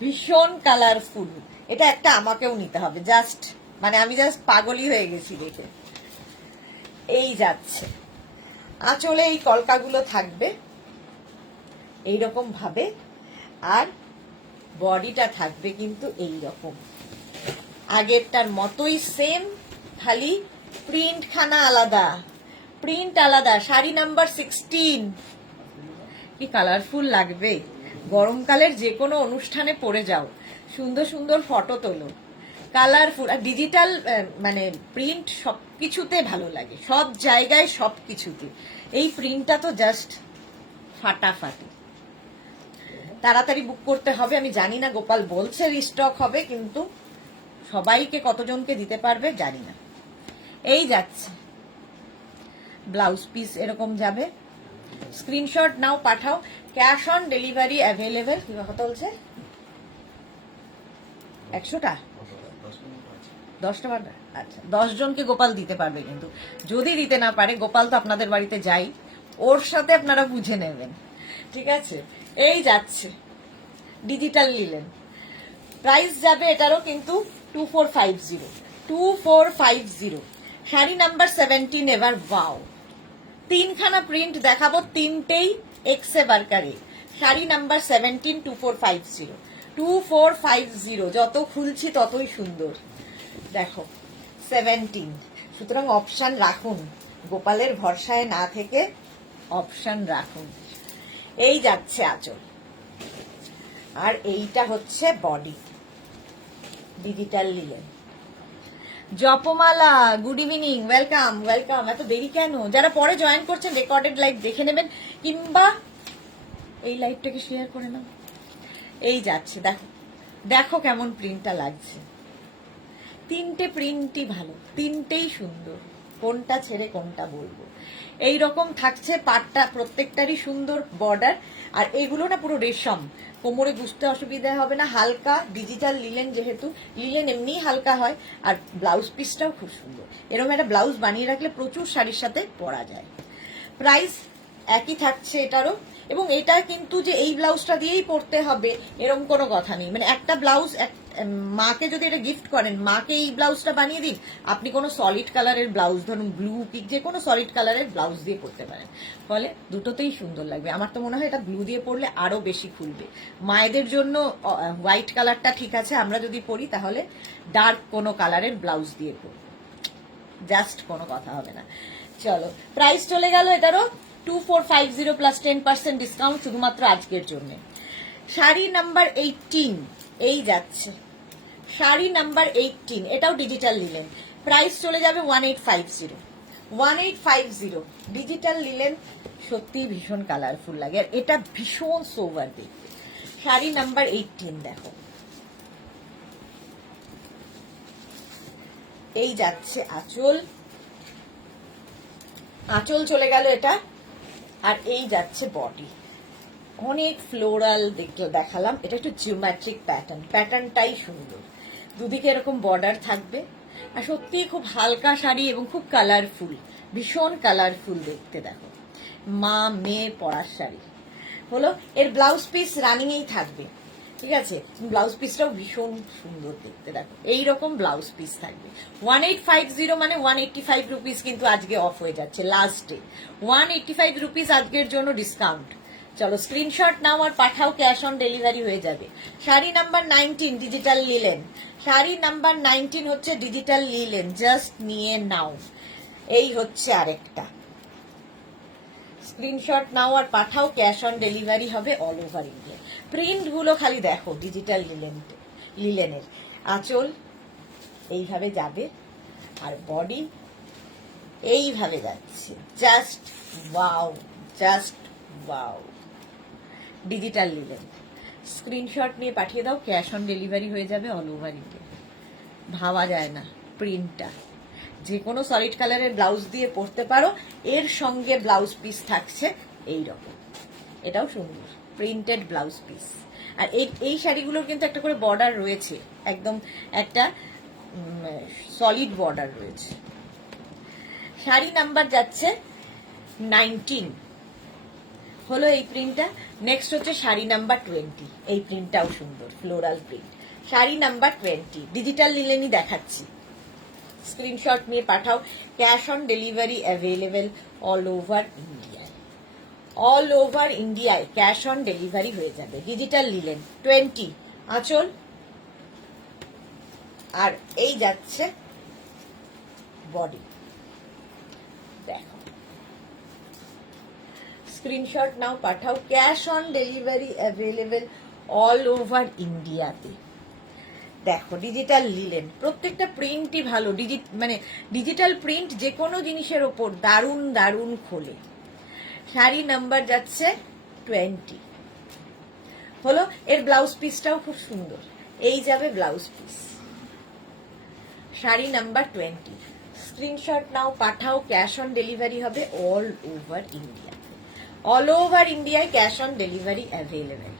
ভীষণ কালারফুল। এটা একটা আমাকেও নিতে হবে, জাস্ট মানে আমি জাস্ট পাগলই হয়ে গেছি দেখে। এই যাচ্ছে আঁচলে এই কলকাগুলো থাকবে এইরকম ভাবে, আর বডিটা থাকবে কিন্তু এই রকম আগেরটার মতোই সেম, খালি প্রিন্ট খানা আলাদা, প্রিন্ট আলাদা। শাড়ি নাম্বার 16, কি কালারফুল লাগবে। গরমকালের যে কোনো অনুষ্ঠানে পরে যাও, সুন্দর সুন্দর ফটো তোলো, কালারফুল। আর ডিজিটাল মানে প্রিন্ট সবকিছুতে ভালো লাগে, সব জায়গায় সবকিছুতে। এই প্রিন্টটা তো জাস্ট ফাটাফাটি। তাড়াতাড়ি বুক করতে হবে। আমি জানি না, গোপাল বলছে রিস্টক হবে, কিন্তু সবাইকে কতজনকে দিতে পারবে জানি না। এই যাচ্ছে ব্লাউজ পিস এরকম যাবে। স্ক্রিনশট নাও, পাঠাও। Cash on delivery available. কি কথা বলছে? 100টা 10টা বাটা, আচ্ছা 10 জনকে গোপাল দিতে পারবে। কিন্তু যদি দিতে না পারে, গোপাল তো আপনাদের বাড়িতে যাই, ওর সাথে আপনারা বুঝে নেবেন, ঠিক আছে? এই যাচ্ছে ডিজিটাল লিলেন, প্রাইস যাবে এটারও কিন্তু 2450, 2450। শাড়ি নাম্বার 17 এবার। ওয়াও, তিনখানা প্রিন্ট দেখাবো, তিনটেই এক্সে বারকারি। শাড়ি নাম্বার 17, 2450, 2450। যত খুলছি ততই সুন্দর। দেখো 17, সুতরাং অপশন রাখুন, গোপালের ভরসায় না থেকে অপশন রাখুন। এই যাচ্ছে আঁচল, আর এইটা হচ্ছে body, digital linen. Japamala, good evening, welcome welcome. এত দেরি কেন? যারা পরে জয়েন করছেন রেকর্ডেড লাইভ দেখে নেবেন, কিংবা এই লাইভটাকে শেয়ার করে নাও। এই যাচ্ছে, দেখো দেখো কেমন প্রিন্টটা লাগছে। তিনটে প্রিন্টই ভালো, তিনটেই সুন্দর, কোনটা ছেড়ে কোনটা বলবো। এই রকম থাকছে পাটটা, প্রত্যেকটারই সুন্দর বর্ডার। আর এগুলো না পুরো রেশম, কোমরে বুঝতে অসুবিধা হবে না। হালকা ডিজিটাল লিলেন, যেহেতু লিলেন এমনি হালকা হয়। আর ব্লাউজ পিসটাও খুব সুন্দর। এরকম একটা ব্লাউজ বানিয়ে রাখলে প্রচুর শাড়ির সাথে পরা যায়। প্রাইস একই থাকছে এটারও। এবং এটা কিন্তু যে এই ব্লাউজটা দিয়েই পরতে হবে এরকম কোনো কথা নেই। মানে একটা ব্লাউজ, মাকে যদি এটা গিফট করেন, মাকে এই ব্লাউজটা বানিয়ে দিন, আপনি কোনো সলিড কালারের ব্লাউজ, ধরুন ব্লু পিক, যে কোনো সলিড কালারের ব্লাউজ দিয়ে পরতে পারেন, ফলে দুটোতেই সুন্দর লাগবে। আমার তো মনে হয় এটা ব্লু দিয়ে পরলে আরো বেশি খুলবে। মায়েদের জন্য হোয়াইট কালারটা ঠিক আছে, আমরা যদি পরি তাহলে ডার্ক কোনো কালারের ব্লাউজ দিয়ে পরব, জাস্ট কোনো কথা হবে না। চলো, প্রাইস চলে গেল এটারও 2450 প্লাস 10% ডিসকাউন্ট, শুধুমাত্র আজকের জন্য। শাড়ি নাম্বার 18, এই যাচ্ছে শাড়ি নাম্বার 18, এটাও ডিজিটাল লিলেন। প্রাইস চলে যাবে 1850, 1850। ডিজিটাল লিলেন সত্যি ভীষণ কালারফুল লাগে, আর এটা ভীষণ সোভার দেখতে। শাড়ি নাম্বার 18 দেখো, এই যাচ্ছে আঁচল, আঁচল চলে গেল এটা। আর এই যাচ্ছে বডি, অনেক ফ্লোরাল দেখালাম। এটা একটু জিওমেট্রিক প্যাটার্ন, প্যাটার্নটাই সুন্দর। দুদিকে এরকম বর্ডার থাকবে, আর সত্যিই খুব হালকা শাড়ি এবং খুব কালারফুল, ভীষণ কালারফুল দেখতে। দেখো মা মেয়ে পরার শাড়ি হলো। এর ব্লাউজ পিস রানিংয়েই থাকবে, ঠিক আছে? ব্লাউজ পিসটাও ভীষণ সুন্দর দেখতে। দেখো এইরকম ব্লাউজ পিস থাকবে। 1850 মানে 185 রুপিস কিন্তু আজকে অফ হয়ে যাচ্ছে, লাস্ট ডে 185 রুপিস আজকের জন্য ডিসকাউন্ট। চলো স্ক্রিনশট নাও আর পাঠাও, ক্যাশ অন ডেলিভারি হয়ে যাবে। Sari number 19 digital linen, sari number 19 হচ্ছে ডিজিটাল লিলেন, জাস্ট নিয়ে নাও। এই হচ্ছে আরেকটা, স্ক্রিনশট নাও আর পাঠাও, ক্যাশ অন ডেলিভারি হবে অল ওভার ইন্ডিয়া। প্রিন্ট গুলো খালি দেখো, ডিজিটাল লিলেনের। আঁচল এইভাবে যাবে, আর বডি এইভাবে যাচ্ছে, just wow, just wow. Digital linen, screenshot নিয়ে পাঠিয়ে দাও, ক্যাশ অন ডেলিভারি হয়ে যাবে অল ওভার ইন্ডিয়া। ভাবা যায় না প্রিন্টটা, যে কোনো সলিড কালারের ব্লাউজ দিয়ে পরতে পারো। এর সঙ্গে ব্লাউজ পিস থাকছে এই রকম, এটাও সুন্দর প্রিন্টেড ব্লাউজ পিস। আর এই এই শাড়িগুলোর কিন্তু একটা করে বর্ডার রয়েছে, একদম একটা সলিড বর্ডার রয়েছে। শাড়ি নাম্বার যাচ্ছে 19 হলো এই প্রিন্টটা। নেক্সট হচ্ছে শাড়ি নাম্বার 20। এই প্রিন্টটাও সুন্দর, floral print. Sari number 20 digital লিলেনই দেখাচ্ছি, স্ক্রিনশট নিয়ে পাঠাও। Cash on delivery available all over ইন্ডিয়ায়, অল ওভার ইন্ডিয়ায় ক্যাশ অন ডেলিভারি হয়ে যাবে। ডিজিটাল লিলেন 20 আঁচল, আর এই যাচ্ছে বডি। দেখো, স্ক্রিনশট নাও পাঠাও। Cash on delivery available all over ইন্ডিয়াতে। দেখো ডিজিটাল লিলেন, প্রত্যেকটা প্রিন্টই ভালো, মানে ডিজিটাল প্রিন্ট যে কোনো জিনিসের ওপর দারুণ দারুণ খোলে। শাড়ি নাম্বার যাচ্ছে 20 হলো। এর ব্লাউজ পিসটাও খুব সুন্দর, এই যাবে blouse piece. Sari number 20, screenshot নাও পাঠাও। ক্যাশ অন ডেলিভারি হবে all over India, all over ইন্ডিয়ায় ক্যাশ অন ডেলিভারি অ্যাভেলেবেল।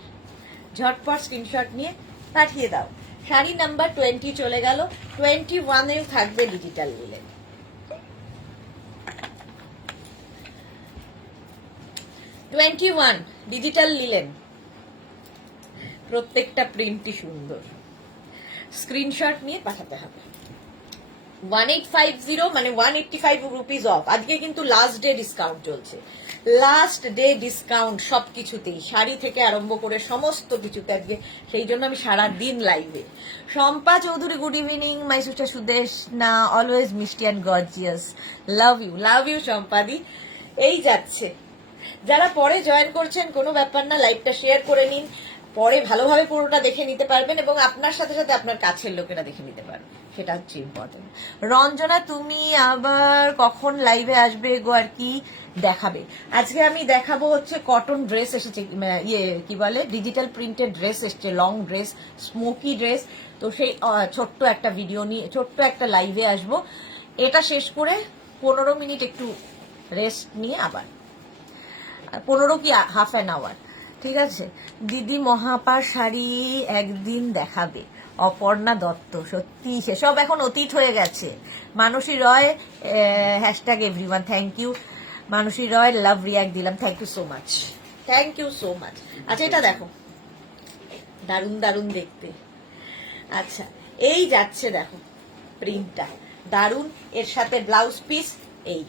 ঝটপট স্ক্রিনশট নিয়ে পাঠিয়ে দাও। শাড়ি নাম্বার 20 চলে গেল। 21-এও থাকবে ডিজিটাল লিলেন। 21 ডিজিটাল লিলেন, প্রত্যেকটা প্রিন্টই সুন্দর। স্ক্রিনশট নিয়ে পাঠাতে হবে। 1850 মানে 185 রুপিস অফ। আজকে কিন্তু লাস্ট ডে ডিসকাউন্ট চলছে, লাস্ট ডে ডিসকাউন্ট সবকিছুতেই, শাড়ি থেকে আরম্ভ করে সমস্ত কিছুতে আজকে। সেই জন্য আমি সারাদিন লাইভে। Shampa Chowdhury, good evening my সুচা সুদেশ না, অলওয়েজ মিষ্টি অ্যান্ড গর্জিয়াস, লাভ ইউ শম্পাদি। এই যাচ্ছে, যারা পরে জয়েন করছেন কোনো ব্যাপার না, লাইভটা শেয়ার করে নিন, পরে ভালোভাবে পুরোটা দেখে নিতে পারবেন এবং আপনার সাথে সাথে আপনার কাছের লোকেরা দেখে নিতে পারবে, সেটা হচ্ছে ইম্পর্টেন্ট। রঞ্জনা, তুমি আবার কখন লাইভে আসবে গো, আর কি দেখাবে? আজকে আমি দেখাবো হচ্ছে কটন ড্রেস এসেছে, কি বলে ডিজিটাল প্রিন্টেড ড্রেস এসেছে, লং ড্রেস, স্মোকি ড্রেস। তো সেই ছোট্ট একটা ভিডিও নিয়ে ছোট্ট একটা লাইভে আসবো। এটা শেষ করে 15 মিনিট একটু রেস্ট নিয়ে আবার 15 কি হাফ অ্যান আওয়ার, ঠিক আছে? দিদি মহাপা শাড়ি একদিন দেখাবে, অপর্ণা দত্ত। সত্যি সেসব এখন অতীত হয়ে গেছে। Manasi Roy, hashtag everyone, thank you Manasi Roy, love react দিলাম, thank you so much, thank you so much. আচ্ছা এটা দেখো, দারুণ দারুণ দেখতে। আচ্ছা এই যাচ্ছে, দেখো প্রিন্টটা দারুণ, এর সাথে ব্লাউজ পিস। এই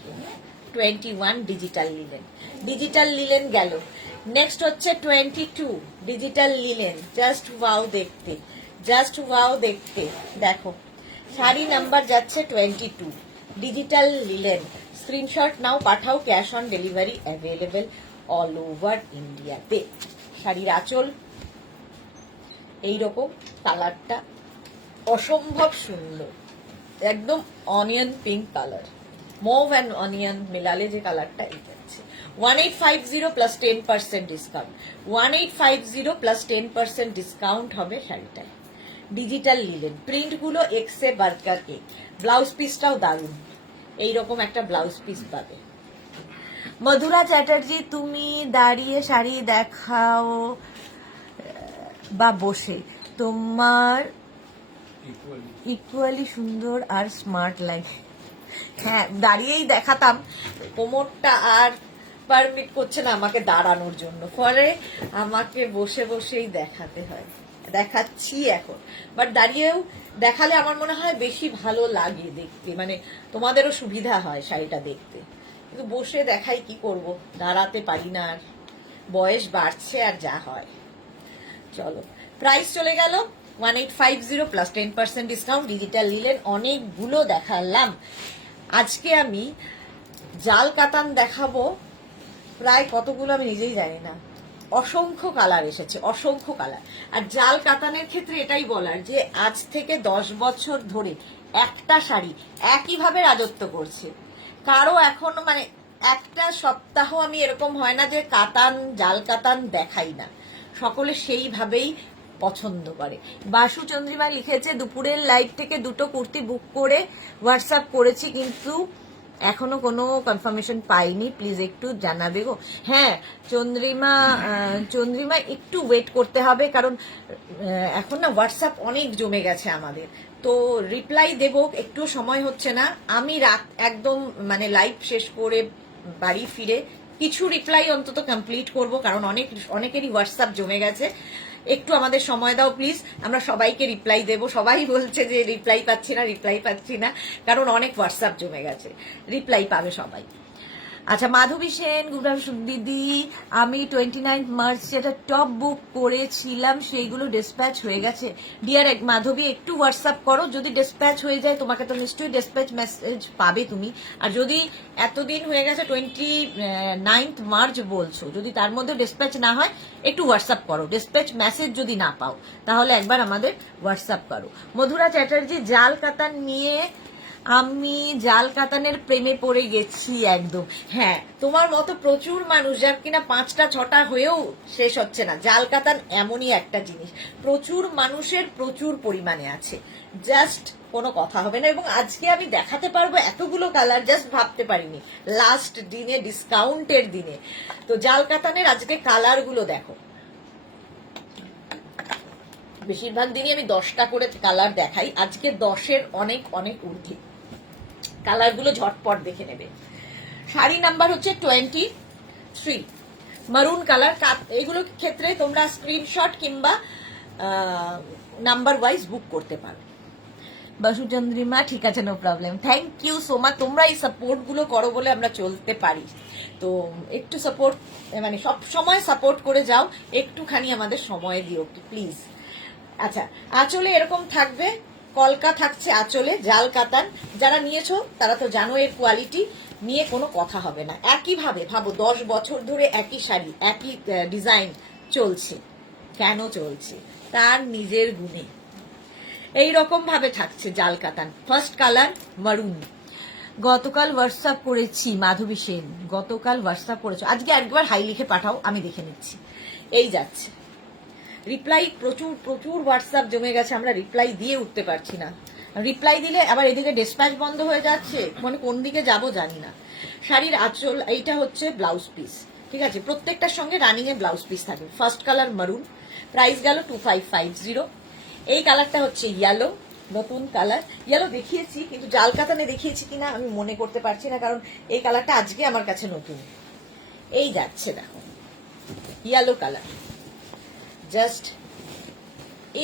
21 ডিজিটাল লিলেন, ডিজিটাল লিলেন গেল। নেক্সট হচ্ছে 22 ডিজিটাল লিলেন, জাস্ট ওয়াও দেখতে, জাস্ট ওয়াও দেখতে। দেখো শাড়ি নাম্বার যাচ্ছে 22 ডিজিটাল লিলেন। স্ক্রিনশট নাও পাঠাও। Cash on delivery available all over ইন্ডিয়াতে। শাড়ির আঁচল এইরকম, কালারটা অসম্ভব সুন্দর, একদম onion pink colour, mauve and onion মেলালে যে কালারটা, এই যাচ্ছে 1850 প্লাস 10% ডিসকাউন্ট। 1850 প্লাস 10% ডিসকাউন্ট হবে শাড়িটায়। ডিজিটাল লিলেন, প্রিন্টগুলো এক্সে বার্গার কেক। ব্লাউজ পিসটাও দারুণ, এইরকম একটা ব্লাউজ পিস পাবে। মধুরা চ্যাটার্জি, তুমি দাঁড়িয়ে শাড়ি দেখাও বা বসে, তোমার ইকুয়ালি সুন্দর আর স্মার্ট লাগে। হ্যাঁ দাঁড়িয়েই দেখাতাম, কোমরটা আর পারমিট করছে না আমাকে দাঁড়ানোর জন্য, ফলে আমাকে বসে বসেই দেখাতে হয়। দেখাচ্ছি এখন, বাট দাঁড়িয়েও দেখালে আমার মনে হয় বেশি ভালো লাগে দেখতে, মানে তোমাদেরও সুবিধা হয় শাড়িটা দেখতে। কিন্তু বসে দেখাই, কি করব, দাঁড়াতে পারি না, আর বয়স বাড়ছে আর যা হয়। চলো প্রাইস চলে গেল 1850 প্লাস 10% ডিসকাউন্ট। ডিজিটাল লিলেন অনেকগুলো দেখালাম। আজকে আমি জাল কাতান দেখাবো, প্রায় কতগুলো আমি নিজেই জানি না, অসংখ্য কালার এসেছে, অসংখ্য কালার। আর জাল কাতানের ক্ষেত্রে এটাই বলার যে আজ থেকে 10 বছর ধরে একটা শাড়ি একইভাবে রাজত্ব করছে। কারো এখনো মানে একটা সপ্তাহ আমি এরকম হয় না যে কাতান, জাল কাতান দেখাই না, সকলে সেইভাবেই পছন্দ করে। বাসু চন্দ্রিমা লিখেছে, দুপুরের লাইভ থেকে দুটো কুর্তি বুক করে হোয়াটসঅ্যাপ করেছি, কিন্তু এখনো কোনো কনফার্মেশন পাইনি, প্লিজ একটু জানাবে গো। হ্যাঁ চন্দ্রিমা একটু ওয়েট করতে হবে, কারণ এখন না হোয়াটসঅ্যাপ অনেক জমে গেছে আমাদের, তো রিপ্লাই দেব, একটু সময় হচ্ছে না। আমি রাত একদম মানে লাইভ শেষ করে বাড়ি ফিরে কিছু রিপ্লাই অন্তত কমপ্লিট করব, কারণ অনেকেরই হোয়াটসঅ্যাপ জমে গেছে। একটু আমাদের সময় দাও প্লিজ, আমরা সবাইকে রিপ্লাই দেব। সবাই বলছে যে রিপ্লাই পাচ্ছি না, কারণ অনেক হোয়াটসঅ্যাপ জমে গেছে, রিপ্লাই পাবে সবাই। আচ্ছা, মাধবী সেন, গুড আফটারনুন দিদি। আমি 29 মার্চ যেটা টপ বুক করেছিলাম সেইগুলো ডিসপ্যাচ হয়ে গেছে। ডিয়ার মাধবী, একটু হোয়াটসঅ্যাপ করো, যদি ডিসপ্যাচ হয়ে যায় তোমাকে তো নিশ্চয়ই ডিসপ্যাচ মেসেজ পাবে তুমি। আর যদি এতদিন হয়ে গেছে 29 মার্চ বলছো, যদি তার মধ্যে ডিসপ্যাচ না হয় একটু হোয়াটসঅ্যাপ করো। ডিসপ্যাচ মেসেজ যদি না পাও তাহলে একবার আমাদের হোয়াটসঅ্যাপ করো। মধুরা চ্যাটার্জি, জাল কাতান নিয়ে আমি জাল কাতানের প্রেমে পড়ে গেছি একদম। হ্যাঁ, তোমার মতো প্রচুর মানুষ যার কিনা 5টা 6টা হয়েও শেষ হচ্ছে না। জাল কাতান এমনই একটা জিনিস, প্রচুর মানুষের প্রচুর পরিমাণে আছে, জাস্ট কোনো কথা হবে না। এবং আজকে আমি দেখাতে পারবো এতগুলো কালার, জাস্ট ভাবতে পারিনি লাস্ট দিনে, ডিসকাউন্টের দিনে। তো জাল কাতানের আজকে কালারগুলো দেখো, বেশিরভাগ দিনই আমি 10টা করে কালার দেখাই, আজকে 10-এর অনেক অনেক ঊর্ধ্বে। কালারগুলো ঝটপট দেখে নেবে। শাড়ি নাম্বার হচ্ছে 23, মারুন কালার। এইগুলোর ক্ষেত্রে তোমরা স্ক্রিনশট কিংবা নাম্বার ওয়াইজ বুক করতে পারো। বাসু চন্দ্রিমা, ঠিক আছে, no problem, thank you so much. তোমরা এই সাপোর্ট গুলো করো বলে আমরা চলতে পারি, তো একটু সাপোর্ট, মানে সব সময় সাপোর্ট করে যাও, একটুখানি আমাদের সময় দিও প্লিজ। আচ্ছা, আঁচলে এরকম থাকবে, কলকা থাকছে আঁচলে, জাল কাতান। যারা নিয়েছো তারা তো জানো এর কোয়ালিটি, নিয়ে কোনো কথা হবে না। একইভাবে ভাবো 10 বছর ধরে একই শাড়ি একই ডিজাইন চলছে, কেন চলছে? তার নিজের গুণে এইরকম ভাবে থাকছে জাল কাতান। ফার্স্ট কালার মারুন। গতকাল হোয়াটসঅ্যাপ করেছি মাধবী সেন, গতকাল হোয়াটসঅ্যাপ করেছো, আজকে একবার হাই লিখে পাঠাও, আমি দেখে নিচ্ছি। এই যাচ্ছে রিপ্লাই, প্রচুর প্রচুর হোয়াটসঅ্যাপ জমে গেছে, আমরা রিপ্লাই দিয়ে উঠতে পারছি না। রিপ্লাই দিলে আবার এদিকে ডিসপ্যাচ বন্ধ হয়ে যাচ্ছে, মানে কোন দিকে যাব জানি না। শাড়ির আঁচল, এইটা হচ্ছে ব্লাউজ পিস, ঠিক আছে, প্রত্যেকটার সঙ্গে রানিং এ ব্লাউজ পিস থাকে। ফার্স্ট কালার মারুন, প্রাইস গেল 2550। এই কালারটা হচ্ছে ইয়েলো, নতুন কালার। ইয়েলো দেখিয়েছি, কিন্তু জাল কাতানে দেখিয়েছি কিনা আমি মনে করতে পারছি না, কারণ এই কালারটা আজকে আমার কাছে নতুন। এই যাচ্ছে দেখো ইয়েলো কালার, জাস্ট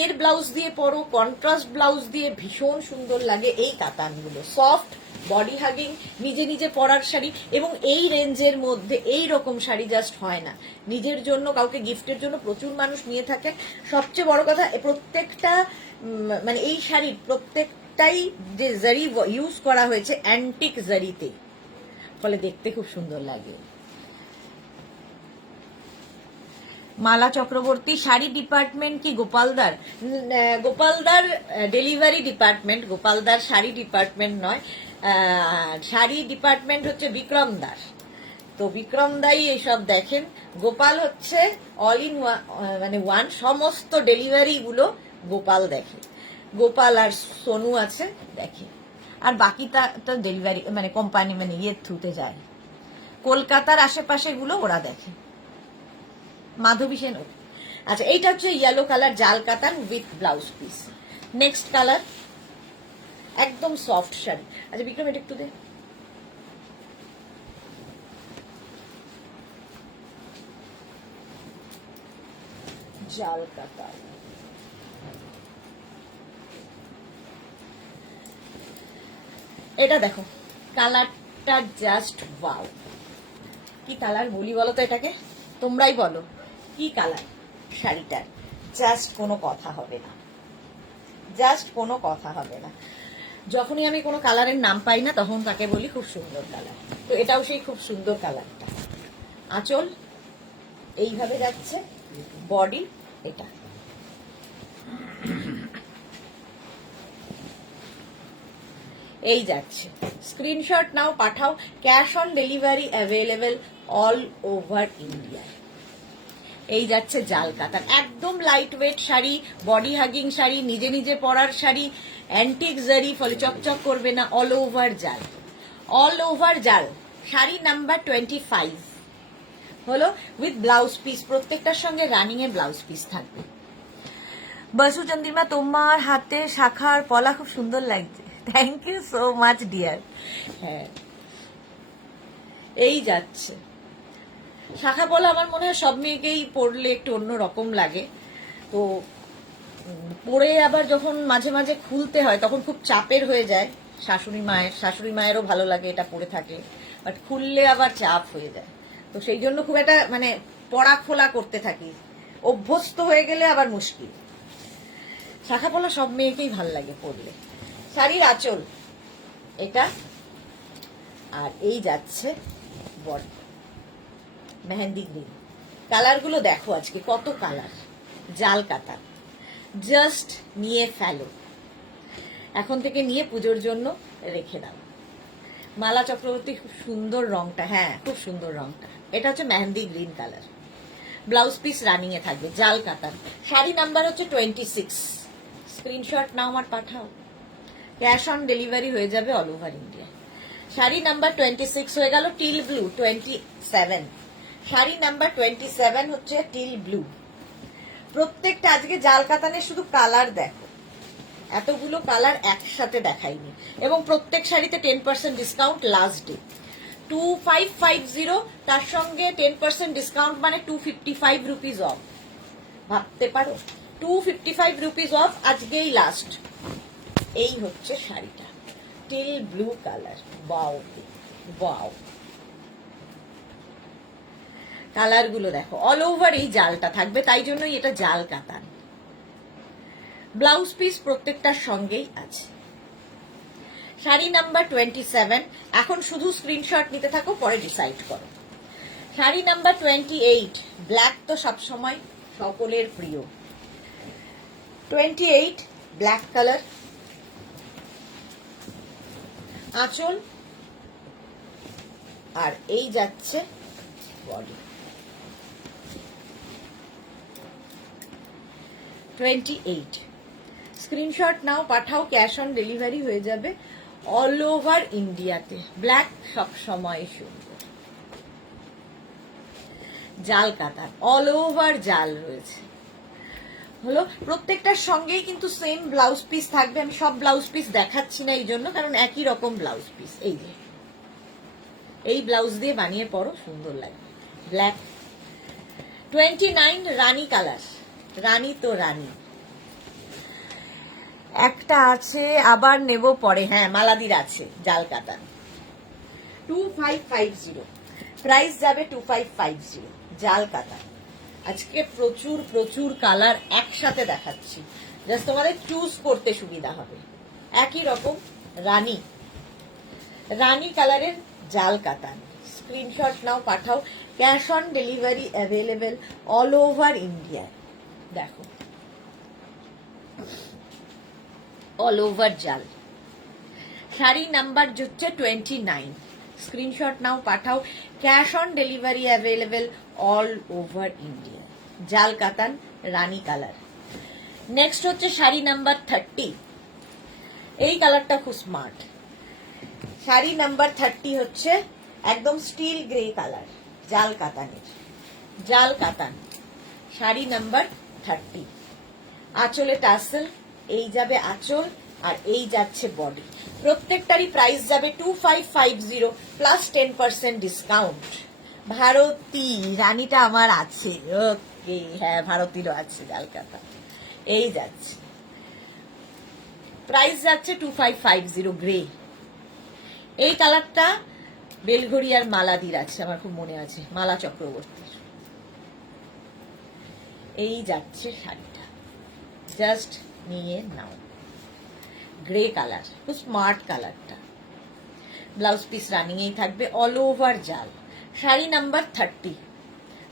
এর ব্লাউজ দিয়ে পরো, কন্ট্রাস্ট ব্লাউজ দিয়ে ভীষণ সুন্দর লাগে। এই কাতানগুলো সফট, বডি হাগিং, নিজে নিজে পরার শাড়ি, এবং এই রেঞ্জের মধ্যে এই রকম শাড়ি জাস্ট হয় না। নিজের জন্য, কাউকে গিফটের জন্য প্রচুর মানুষ নিয়ে থাকে। সবচেয়ে বড় কথা, প্রত্যেকটা মানে এই শাড়ির প্রত্যেকটাই যে জারি ইউজ করা হয়েছে অ্যান্টিক জারিতে, ফলে দেখতে খুব সুন্দর লাগে। মালা চক্রবর্তী, শাড়ি ডিপার্টমেন্ট কি গোপালদার? গোপালদার ডেলিভারি ডিপার্টমেন্ট, গোপালদার শাড়ি ডিপার্টমেন্ট নয়। শাড়ি ডিপার্টমেন্ট হচ্ছে বিক্রম দাস, তো বিক্রম দাই এইসব দেখেন। গোপাল হচ্ছে অল ইন মানে ওয়ান, সমস্ত ডেলিভারি গুলো গোপাল দেখে। গোপাল আর সোনু আছে দেখে, আর বাকিটা তো ডেলিভারি মানে কোম্পানি, মানে ইয়ের থ্রুতে যায়। কলকাতার আশেপাশে গুলো ওরা দেখে। মাধবী সেন। আচ্ছা, এইটা হচ্ছে ইয়েলো কালার, জাল কাতান with blouse piece. Next colour একদম সফট শাড়ি। আচ্ছা বিক্রম, এটা একটু দে। জাল কাতান, এটা দেখো কালারটা জাস্ট ওয়াও। কি কালার বলি বলো তো এটাকে, তোমরাই বলো কি কালার শাড়িটার, জাস্ট কোনো কথা হবে না, জাস্ট কোনো কথা হবে না। যখনই আমি কোনো কালারের নাম পাই না তখন তাকে বলি খুব সুন্দর কালার, তো এটাও সেই খুব সুন্দর কালারটা। আঁচল এইভাবে যাচ্ছে, বডি এটা। এই যাচ্ছে, স্ক্রিনশট নাও, পাঠাও। Cash on delivery available all over India. এই যাচ্ছে জাল কাতান, একদম light weight sari, body hugging sari, নিজে নিজে পরার শাড়ি, অ্যান্টিক জারি, ফলে চকচক করবে না, অল ওভার জাল, অল ওভার জাল, শাড়ি নাম্বার 25 হলো উইথ ব্লাউজ পিস, প্রত্যেকটার সঙ্গে রানিং এর ব্লাউজ পিস থাকবে। বসু চন্দ্রিমা, তোমার হাতে শাখার পলা খুব সুন্দর লাগছে, thank you so much dear. হ্যাঁ, এই যাচ্ছে শাখা পলা, আমার মনে হয় সব মেয়েকেই পরলে একটু অন্য রকম লাগে। তো পরে আবার যখন মাঝে মাঝে খুলতে হয় তখন খুব চাপের হয়ে যায়। শাশুড়ি মায়েরও ভালো লাগে এটা পরে থাকে, বাট খুললে আবার চাপ হয়ে যায়। তো সেই জন্য খুব একটা মানে পড়া খোলা করতে থাকি, অভ্যস্ত হয়ে গেলে আবার মুশকিল। শাখা পলা সব মেয়েকেই ভাল লাগে পরলে। শাড়ির আঁচল এটা, আর এই যাচ্ছে বডি মেহেন্দি গ্রিন। কালারগুলো দেখো আজকে কত কালার, জাল কাতা, জাস্ট নিয়ে ফেলো, এখন থেকে নিয়ে পুজোর জন্য রেখে দাও। মালা চক্রবর্তী, খুব সুন্দর রংটা, হ্যাঁ খুব সুন্দর রংটা। এটা হচ্ছে mehendi green colour, blouse piece running এ থাকবে, জাল কাতান। শাড়ি নাম্বার হচ্ছে 26, স্ক্রিনশট নাও আর পাঠাও, ক্যাশ অন ডেলিভারি হয়ে যাবে all over India. Sari number 26 হয়ে গেল। টিল ব্লু 27, শাড়ি নাম্বার 27 হচ্ছে টিল ব্লু। প্রত্যেকটা আজকে জাল কাতানের শুধু কালার দেখো, এতগুলো কালার একসাথে দেখাইনি, এবং প্রত্যেক শাড়িতে 10% ডিসকাউন্ট লাস্ট ডে। 2550, তার সঙ্গে 10% ডিসকাউন্ট মানে 255 রুপিস অফ। ভাবতে পারো, 255 রুপিস অফ, আজকেই লাস্ট। এই হচ্ছে শাড়িটা, teal blue colour. Wow wow, colour গুলো দেখো, অল ওভার এই জালটা থাকবে, তাই জন্যই এটা জাল কাতান। ব্লাউজ পিস প্রত্যেকটার সঙ্গেই আছে। শাড়ি নাম্বার 27, এখন শুধু স্ক্রিনশট নিতে থাকো, পরে ডিসাইড করো। শাড়ি নাম্বার 28, ব্ল্যাক তো সবসময় সকলের প্রিয়। 28 ব্ল্যাক কালার, আঁচল, আর এই যাচ্ছে বডি। 28, স্ক্রিনশট নাও, পাঠাও, ক্যাশ অন ডেলিভারি হয়ে যাবে অল ওভার ইন্ডিয়াতে। ব্ল্যাক সব সময় সুন্দর, জাল কাতার, অল ওভার জাল রয়েছে। হলো প্রত্যেকটার সঙ্গেই কিন্তু সেম ব্লাউজ পিস থাকবে। আমি সব ব্লাউজ পিস দেখাচ্ছি না এই জন্য, কারণ একই রকম ব্লাউজ পিস। এই যে এই ব্লাউজ দিয়ে বানিয়ে পরো, সুন্দর লাগবে। ব্ল্যাক 29, রানী কালার, রানী তো রানী। একটা আছে, আবার নেব পরে, হ্যাঁ মালাদির আছে জাল কাতান। 2550, প্রাইস যাবে 2550, জাল কাতান। আজকে প্রচুর প্রচুর কালার একসাথে দেখাচ্ছি, জাস্ট তোমাদের চুজ করতে সুবিধা হবে। একই রকম রানী, রানী কালারের জাল কাতান। স্ক্রিনশট নাও, পাঠাও, cash on delivery available all over India. দেখো অল ওভার জাল। শাড়ি নাম্বার হচ্ছে 29, স্ক্রিনশট নাও, পাঠাও, cash on delivery available all over India, জাল কাতান, রানী কালার। নেক্সট হচ্ছে শাড়ি নাম্বার 30, এই কালারটা খুব স্মার্ট। শাড়ি নাম্বার 30 হচ্ছে একদম স্টিল গ্রে কালার, জাল কাতানের, জাল কাতান। শাড়ি নাম্বার 30, আঁচলে টাসেল, এই যাবে আঁচল, আর এই যাচ্ছে বডি। প্রত্যেকটারই প্রাইস যাবে 2550 প্লাস 10% ডিসকাউন্ট। ভারতী, রানীটা আমার আছে, ওকে, হ্যাঁ ভারতীরও আছে জাল কাতান। এই যাচ্ছে, প্রাইস যাচ্ছে 2550 গ্রে। এই কালারটা বেলঘড়ি আর মালাদির আছে, আমার খুব মনে আছে, মালা চক্রবর্তীর। এই যাচ্ছে শাড়িটা, জাস্ট নিয়ে নাও, গ্রে কালার, খুব স্মার্ট কালারটা। ব্লাউজ পিস রানিংয়েই থাকবে, অল ওভার জাল। শাড়ি নাম্বার 30,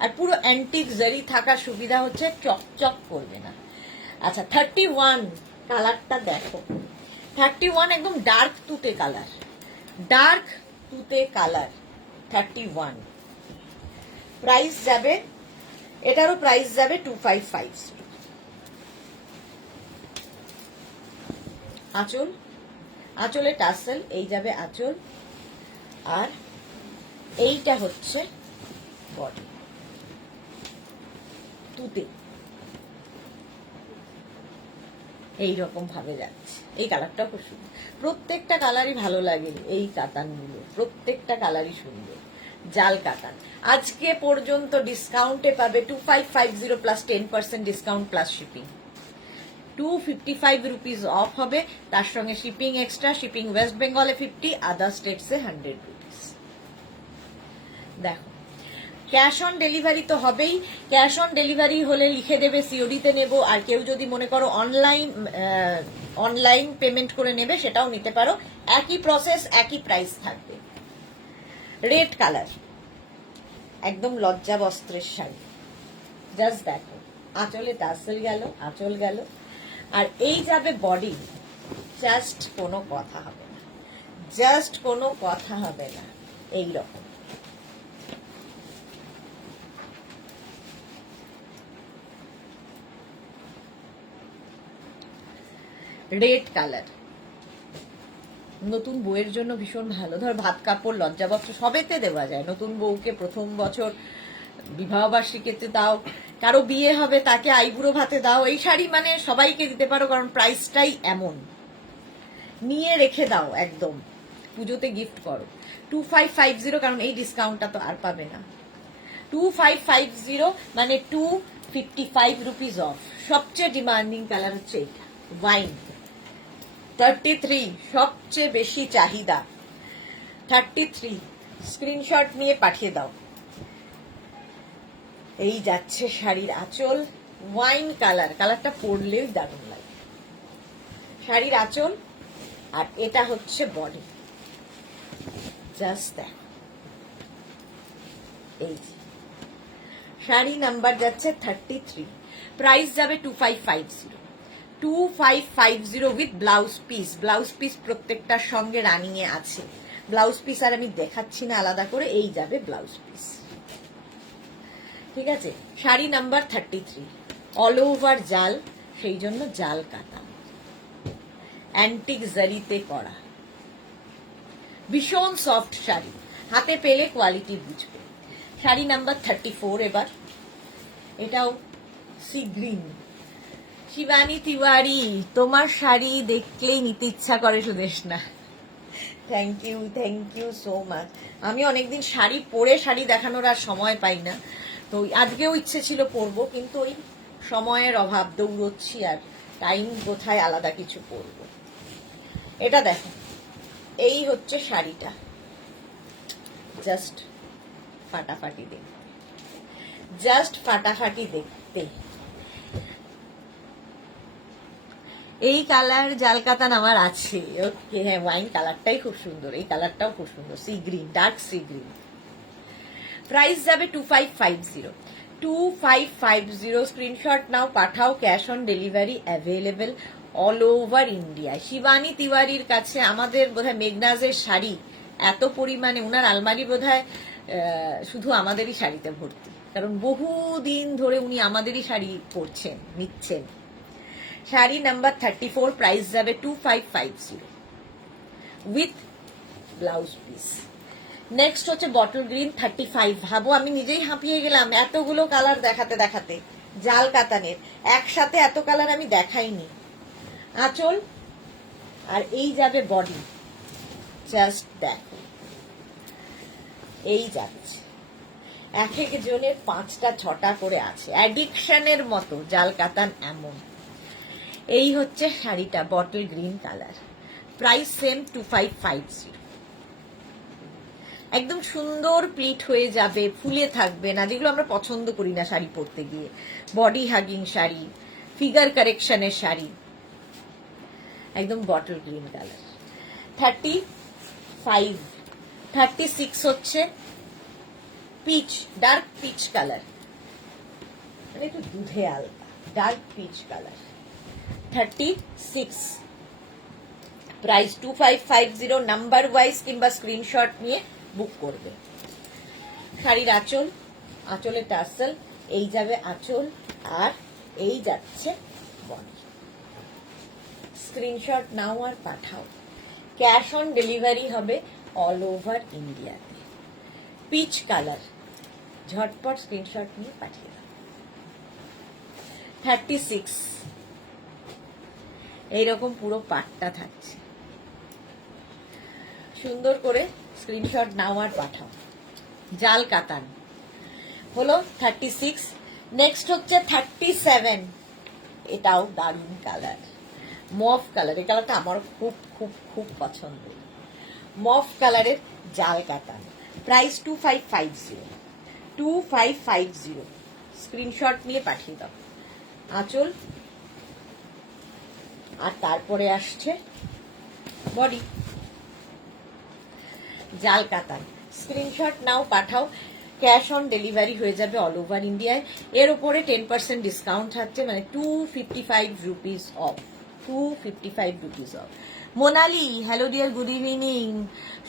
আর পুরো অ্যান্টিক জারি থাকার সুবিধা হচ্ছে চকচক করবে না। আচ্ছা 31, কালারটা দেখো, 31 একদম ডার্ক তুতে কালার, ডার্ক তুতে কালার 31। প্রাইস যাবে, এটারও প্রাইস যাবে 2550। আঁচল, আঁচলে টাসেল, এই যাবে আঁচল, আর এইটা হচ্ছে বডি, তুতে এইরকম ভাবে যাচ্ছে। এই কালারটা খুব সুন্দর, প্রত্যেকটা কালারই ভালো লাগে। এই কাতানগুলো প্রত্যেকটা কালারই সুন্দর, জাল কাতান। আজকে পর্যন্ত ডিসকাউন্টে পাবে 2550 plus 10% discount plus shipping. 255 rupees off হবে, তার সঙ্গে শিপিং এক্সট্রা। শিপিং ওয়েস্ট বেঙ্গলে 50, আদার স্টেটসে 100 রুপিস। দেখো, ক্যাশ অন ডেলিভারি তো হবেই। ক্যাশ অন ডেলিভারি হলে লিখে দেবে সিওডিতে নেব, আর কেউ যদি মনে করো অনলাইন পেমেন্ট করে নেবে সেটাও নিতে পারো, একই প্রসেস, একই প্রাইস থাকবে। রেড কালার, একদম লজ্জা বস্ত্রের শাড়ি। জাস্ট দেখো, আঁচলে টাসেল গেল, আঁচল গেল, আর এই যাবে বডি। জাস্ট কোনো কথা হবে না, জাস্ট কোনো কথা হবে না। এইরকম রেড কালার, নতুন বউয়ের জন্য ভীষণ ভালো। ধর ভাত কাপড়, লজ্জাবস্ত্র সবেতে দেওয়া যায়। নতুন বউকে প্রথম বছর বিবাহবার্ষিকীতে দাও, কারো বিয়ে হবে তাকে আইবুড়ো ভাতে দাও। এই শাড়ি মানে সবাইকে দিতে পারো, কারণ প্রাইসটাই এমন। নিয়ে রেখে দাও, একদম পুজোতে গিফট করো। 2550, কারণ এই ডিসকাউন্টটা তো আর পাবে না। 2550 মানে 255 রুপিস অফ। সবচেয়ে ডিমান্ডিং কালার হচ্ছে এইটা, ওয়াইন। 33 সবচেয়ে বেশি চাহিদা। 33 স্ক্রিনশট নিয়ে পাঠিয়ে দাও। এই যাচ্ছে শাড়ির আঁচল, ওয়াইন কালার। কালারটা পরলেও দারুণ লাগে। শাড়ির আঁচল, আর এটা হচ্ছে বডি। জাস্ট দেখ, এই শাড়ি নাম্বার যাচ্ছে 33, প্রাইস যাবে 2550। 2550 with blouse piece. Blouse piece প্রত্যেকটার সঙ্গে রানিং এ আছে। ব্লাউজ পিস আর আমি দেখাচ্ছি না আলাদা করে, এই যাবে ব্লাউজ পিস। ঠিক আছে, শাড়ি নাম্বার 33, অল ওভার জাল, সেই জন্য জাল কাটা, অ্যান্টিক জারিতে করা, ভীষণ সফট শাড়ি। হাতে পেলে কোয়ালিটি বুঝবে। শাড়ি নাম্বার 34 এবার, এটাও সি গ্রিন। শিবানী তিওয়ারি, তোমার শাড়ি দেখলেই নিতে ইচ্ছা করে Sudeshna. Thank you so much. আমি অনেকদিন শাড়ি পরে শাড়ি দেখানোর আর সময় পাই না, তো আজকেও ইচ্ছে ছিল পরবো, কিন্তু ওই সময়ের অভাব, দৌড়চ্ছি, আর টাইম কোথায় আলাদা কিছু পরবো। এটা দেখো, এই হচ্ছে শাড়িটা, জাস্ট ফাটাফাটি দেখতে, জাস্ট ফাটাফাটি দেখতে। এই কালার জাল কাতান আমার আছে। ওকে, হ্যাঁ, ওয়াইন কালারটাই খুব সুন্দর, এই কালারটাও খুব সুন্দর, sea green, dark sea green. Price যাবে 2550। 2550 স্ক্রিনশট নাও, পাঠাও। Cash on delivery available all over India. Shivani তিওয়ারির কাছে আমাদের বোধহয় মেঘনাজের শাড়ি এত পরিমাণে, উনার আলমারি বোধহয় শুধু আমাদেরই শাড়িতে ভর্তি, কারণ বহুদিন ধরে উনি আমাদেরই শাড়ি পরছেন, নিচ্ছেন। শাড়ি নাম্বার 34, প্রাইস যাবে 2550 উইথ ব্লাউজ পিস। নেক্সট হচ্ছে বটল গ্রিন 35। ভাবো, আমি নিজেই হাঁপিয়ে গেলাম এতগুলো কালার দেখাতে দেখাতে। জাল কাতানের একসাথে এত কালার আমি দেখাইনি। আঁচল, আর এই যাবে বডি। জাস্ট দেখো, এই যাচ্ছে। এক এক জনের 5টা 6টা করে আছে, অ্যাডিকশনের মতো জাল কাতান এমন। এই হচ্ছে শাড়িটা, bottle green colour, price same 2550। একদম সুন্দর প্লিট হয়ে যাবে, ফুলে থাকবে না, যেগুলো আমরা পছন্দ করি না শাড়ি পরতে গিয়ে। বডি হাগিং শাড়ি, ফিগার কারেকশনের শাড়ি, একদম বটল গ্রিন কালার। 35, 36 হচ্ছে পিচ, ডার্ক পিচ কালার, মানে একটু দুধে আলগা, dark peach colour. 36, price 2550। Number wise কিংবা স্ক্রিনশট নিয়ে বুক করবে। শাড়ির আঁচল, আঁচলের টাসেল, এই যাবে আঁচল, আর এই যাচ্ছে বডি। স্ক্রিনশট নাও আর পাঠাও। ক্যাশ অন ডেলিভারি হবে অল ওভার ইন্ডিয়াতে। পিচ কালার, ঝটপট স্ক্রিনশট নিয়ে পাঠিয়ে দাও। 36, এইরকম পুরো পাটটা থাকছে। সুন্দর করে স্ক্রিনশট নাও আর পাঠাও। জাল কাতান হলো 36। নেক্সট হচ্ছে 37, এটাও দারুণ কালার, মফ কালার। এই কালারটা আমার খুব খুব খুব পছন্দ। মফ কালারের জাল কাতান, প্রাইস 2550, 2550। স্ক্রিনশট নিয়ে পাঠিয়ে দাও। আঁচল, আর তারপরে আসছে বডি। জাল কাতান, স্ক্রিনশট নাও পাঠাও। ক্যাশ অন ডেলিভারি হয়ে যাবে অল ওভার ইন্ডিয়ায়। এর উপরে 10% ডিসকাউন্ট থাকছে, মানে 255 rupees off, 255 rupees off. Monali, hello dear, good evening,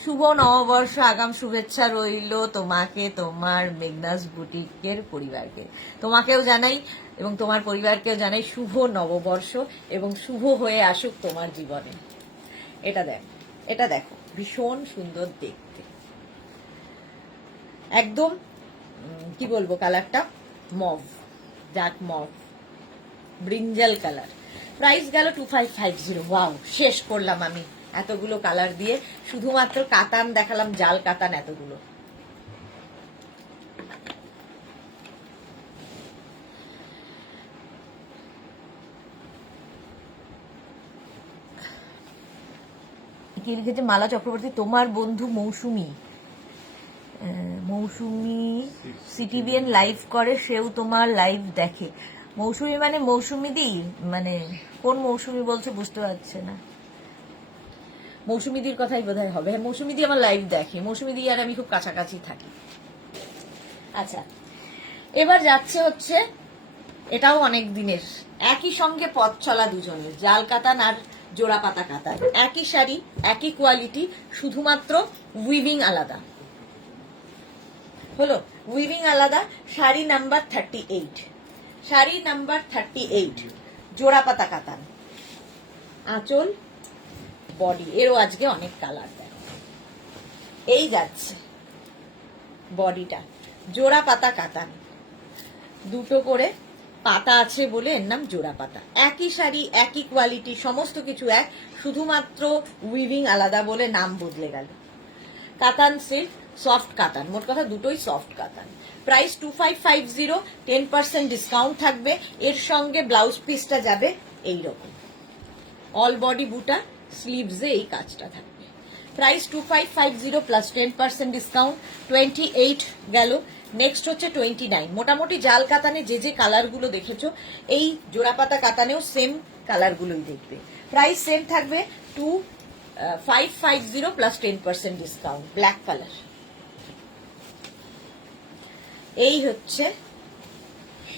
শুভ নববর্ষ, আগাম শুভেচ্ছা রইল তোমাকে, তোমার মেঘনাস বুটিকের পরিবারকে। তোমাকেও জানাই এবং তোমার পরিবারকেও জানাই শুভ নববর্ষ, এবং শুভ হয়ে আসুক তোমার জীবনে। এটা দেখ, এটা দেখো, ভীষণ সুন্দর দেখতে, একদম কি বলবো, কালারটা mauve, dark mauve, brinjal colour. Price গেল 2550। ওয়াও, শেষ করলাম আমি এতগুলো কালার দিয়ে। শুধুমাত্র কাতান দেখালাম, জাল কাতান এতগুলো। কি লিখেছে মালা চক্রবর্তী, তোমার বন্ধু মৌসুমি, মৌসুমি সিটিভিএন লাইভ করে, সেও তোমার লাইভ দেখে। মৌসুমি মানে মৌসুমি দি, মানে কোন মৌসুমি বলছে বুঝতে পারছে না। মৌসুমি দির কথাই বোধহয় হবে। হ্যাঁ, মৌসুমি দি আমার লাইভ দেখে। মৌসুমি দি আর আমি খুব কাছাকাছি থাকি। আচ্ছা, এবার যাচ্ছে হচ্ছে, এটাও অনেক দিনের, একই সঙ্গে পথ চলা দুজনের, জাল কাতান আর জোড়া পাতা কাতান। একই শাড়ি, একই কোয়ালিটি, শুধুমাত্র উইভিং আলাদা হলো। উইভিং আলাদা। শাড়ি নাম্বার 38, শাড়ি নাম্বার 38, জোড়া পাতা কাতান। আঁচল, বডি, এরও আজকে অনেক কালার দেয়। এই যাচ্ছে বডিটা, জোড়া পাতা কাতান, দুটো করে পাতা আছে বলে এর নাম জোড়া পাতা। একই শাড়ি, একই কোয়ালিটি, সমস্ত কিছু এক, শুধুমাত্র উইভিং আলাদা বলে নাম বদলে গেল। কাতান সিল্ক, সফট কাতান, মোট কথা দুটোই সফট কাতান। প্রাইস 2550, 10% ডিসকাউন্ট থাকবে। এর সঙ্গে ব্লাউজ পিসটা যাবে এইরকম, অল বডি বুটা, স্লিভসে এই কাজটা থাকবে। প্রাইস 2550 প্লাস 10% ডিসকাউন্ট, 28 গেল। নেক্সট হচ্ছে 29। মোটামুটি জাল কাতানে যে যে কালারগুলো দেখেছো, এই জোড়াপাতা কাতানেও সেম কালারগুলোই দেখবে। প্রাইস সেম থাকবে 2550 প্লাস 10% ডিসকাউন্ট। ব্ল্যাক কালার, এই হচ্ছে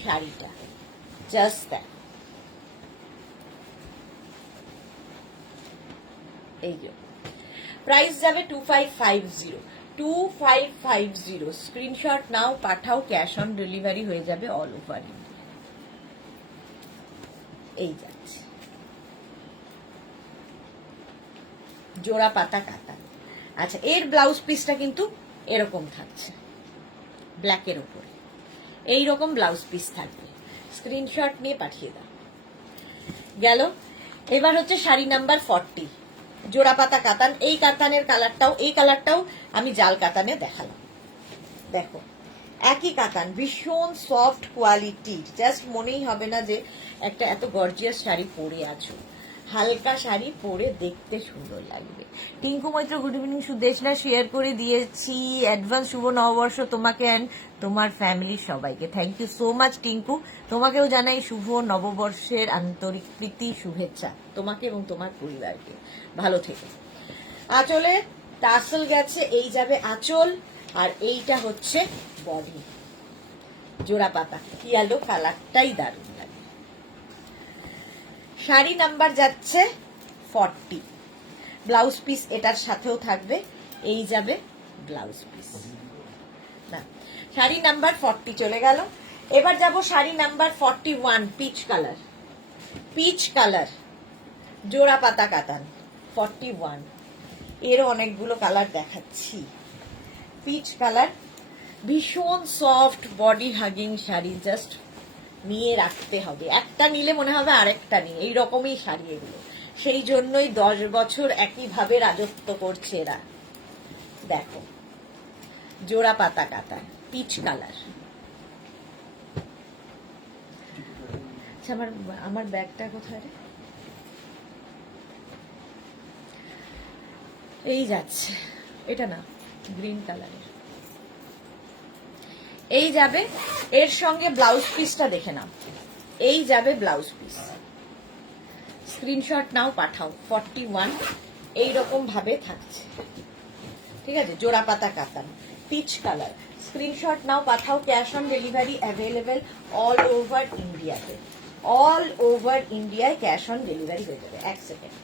শাড়িটা, জাস্ট দ্যাট। এই যে প্রাইস যাবে 2550, 2550। স্ক্রিনশট নাও পাঠাও, ক্যাশ অন ডেলিভারি হয়ে যাবে অল ওভার ইন্ডিয়া। এই যাচ্ছে জোড়া পাতা কাতান। আচ্ছা, এর ব্লাউজ পিসটা কিন্তু এরকম থাকছে, ব্ল্যাকের উপরে এইরকম ব্লাউজ পিস থাকবে। স্ক্রিনশট নিয়ে পাঠিয়ে দাও। গেল। এবার হচ্ছে শাড়ি নাম্বার 40, জোড়া পাতা কাতান। এই কাতানের কালারটাও, এই কালারটাও আমি জাল কাতানে দেখালাম। দেখো, একই কাতান, ভীষণ সফট কোয়ালিটির, জাস্ট মনেই হবে না যে একটা এত গর্জিয়াস শাড়ি পরে আছো। হালকা শাড়ি পরে দেখতে সুন্দর লাগবে। Tinku Maitra, good evening. Sudeshna share করে দিয়েছি। অ্যাডভান্স শুভ নববর্ষ তোমাকে অ্যান্ড তোমার ফ্যামিলির সবাইকে। Thank you so much Tinku. তোমাকেও জানাই শুভ নববর্ষের আন্তরিক প্রীতি শুভেচ্ছা, তোমাকে এবং তোমার পরিবারকে। ভালো থেকো। আঁচলে টাসেল গেছে, এই যাবে আঁচল, আর এইটা হচ্ছে বডি, জোড়া পাতা। কি আলো, কালারটাই দারুণ লাগে। শাড়ি নাম্বার যাচ্ছে 40, ব্লাউজ পিস এটার সাথেও থাকবে, এই যাবে ব্লাউজ পিস। না, শাড়ি নাম্বার 40 চলে গেল। এবার যাব sari number 41, peach colour, peach colour, জোড়া পাতা কাতান, 41। এরও অনেকগুলো কালার দেখাচ্ছি। পিচ কালার, ভীষণ soft body hugging sari, just নিয়ে রাখতে হবে। একটা নিলে মনে হবে আরেকটা নিয়ে, এইরকমই শাড়ি এগুলো। সেই জন্যই 10 বছর একইভাবে রাজত্ব করছে এরা। দেখো, জোড়া পাতা কাটা, পিচ কালার। আমার ব্যাগটা কোথায় রে? এই যাচ্ছে, এটা না, গ্রিন কালারের। এই যাবে, এর সঙ্গে ব্লাউজ পিসটা দেখে নাও। এই যাবে ব্লাউজ পিস, স্ক্রিনশট নাও, পাঠাও। 41 এইরকম ভাবে থাকছে, ঠিক আছে? জোড়া পাতা কাতান, পিচ কালার। স্ক্রিনশট নাও, পাঠাও। Cash on delivery available all over ইন্ডিয়াতে। অল ওভার ইন্ডিয়ায় ক্যাশ অন ডেলিভারি হয়ে যাবে। এক সেকেন্ড,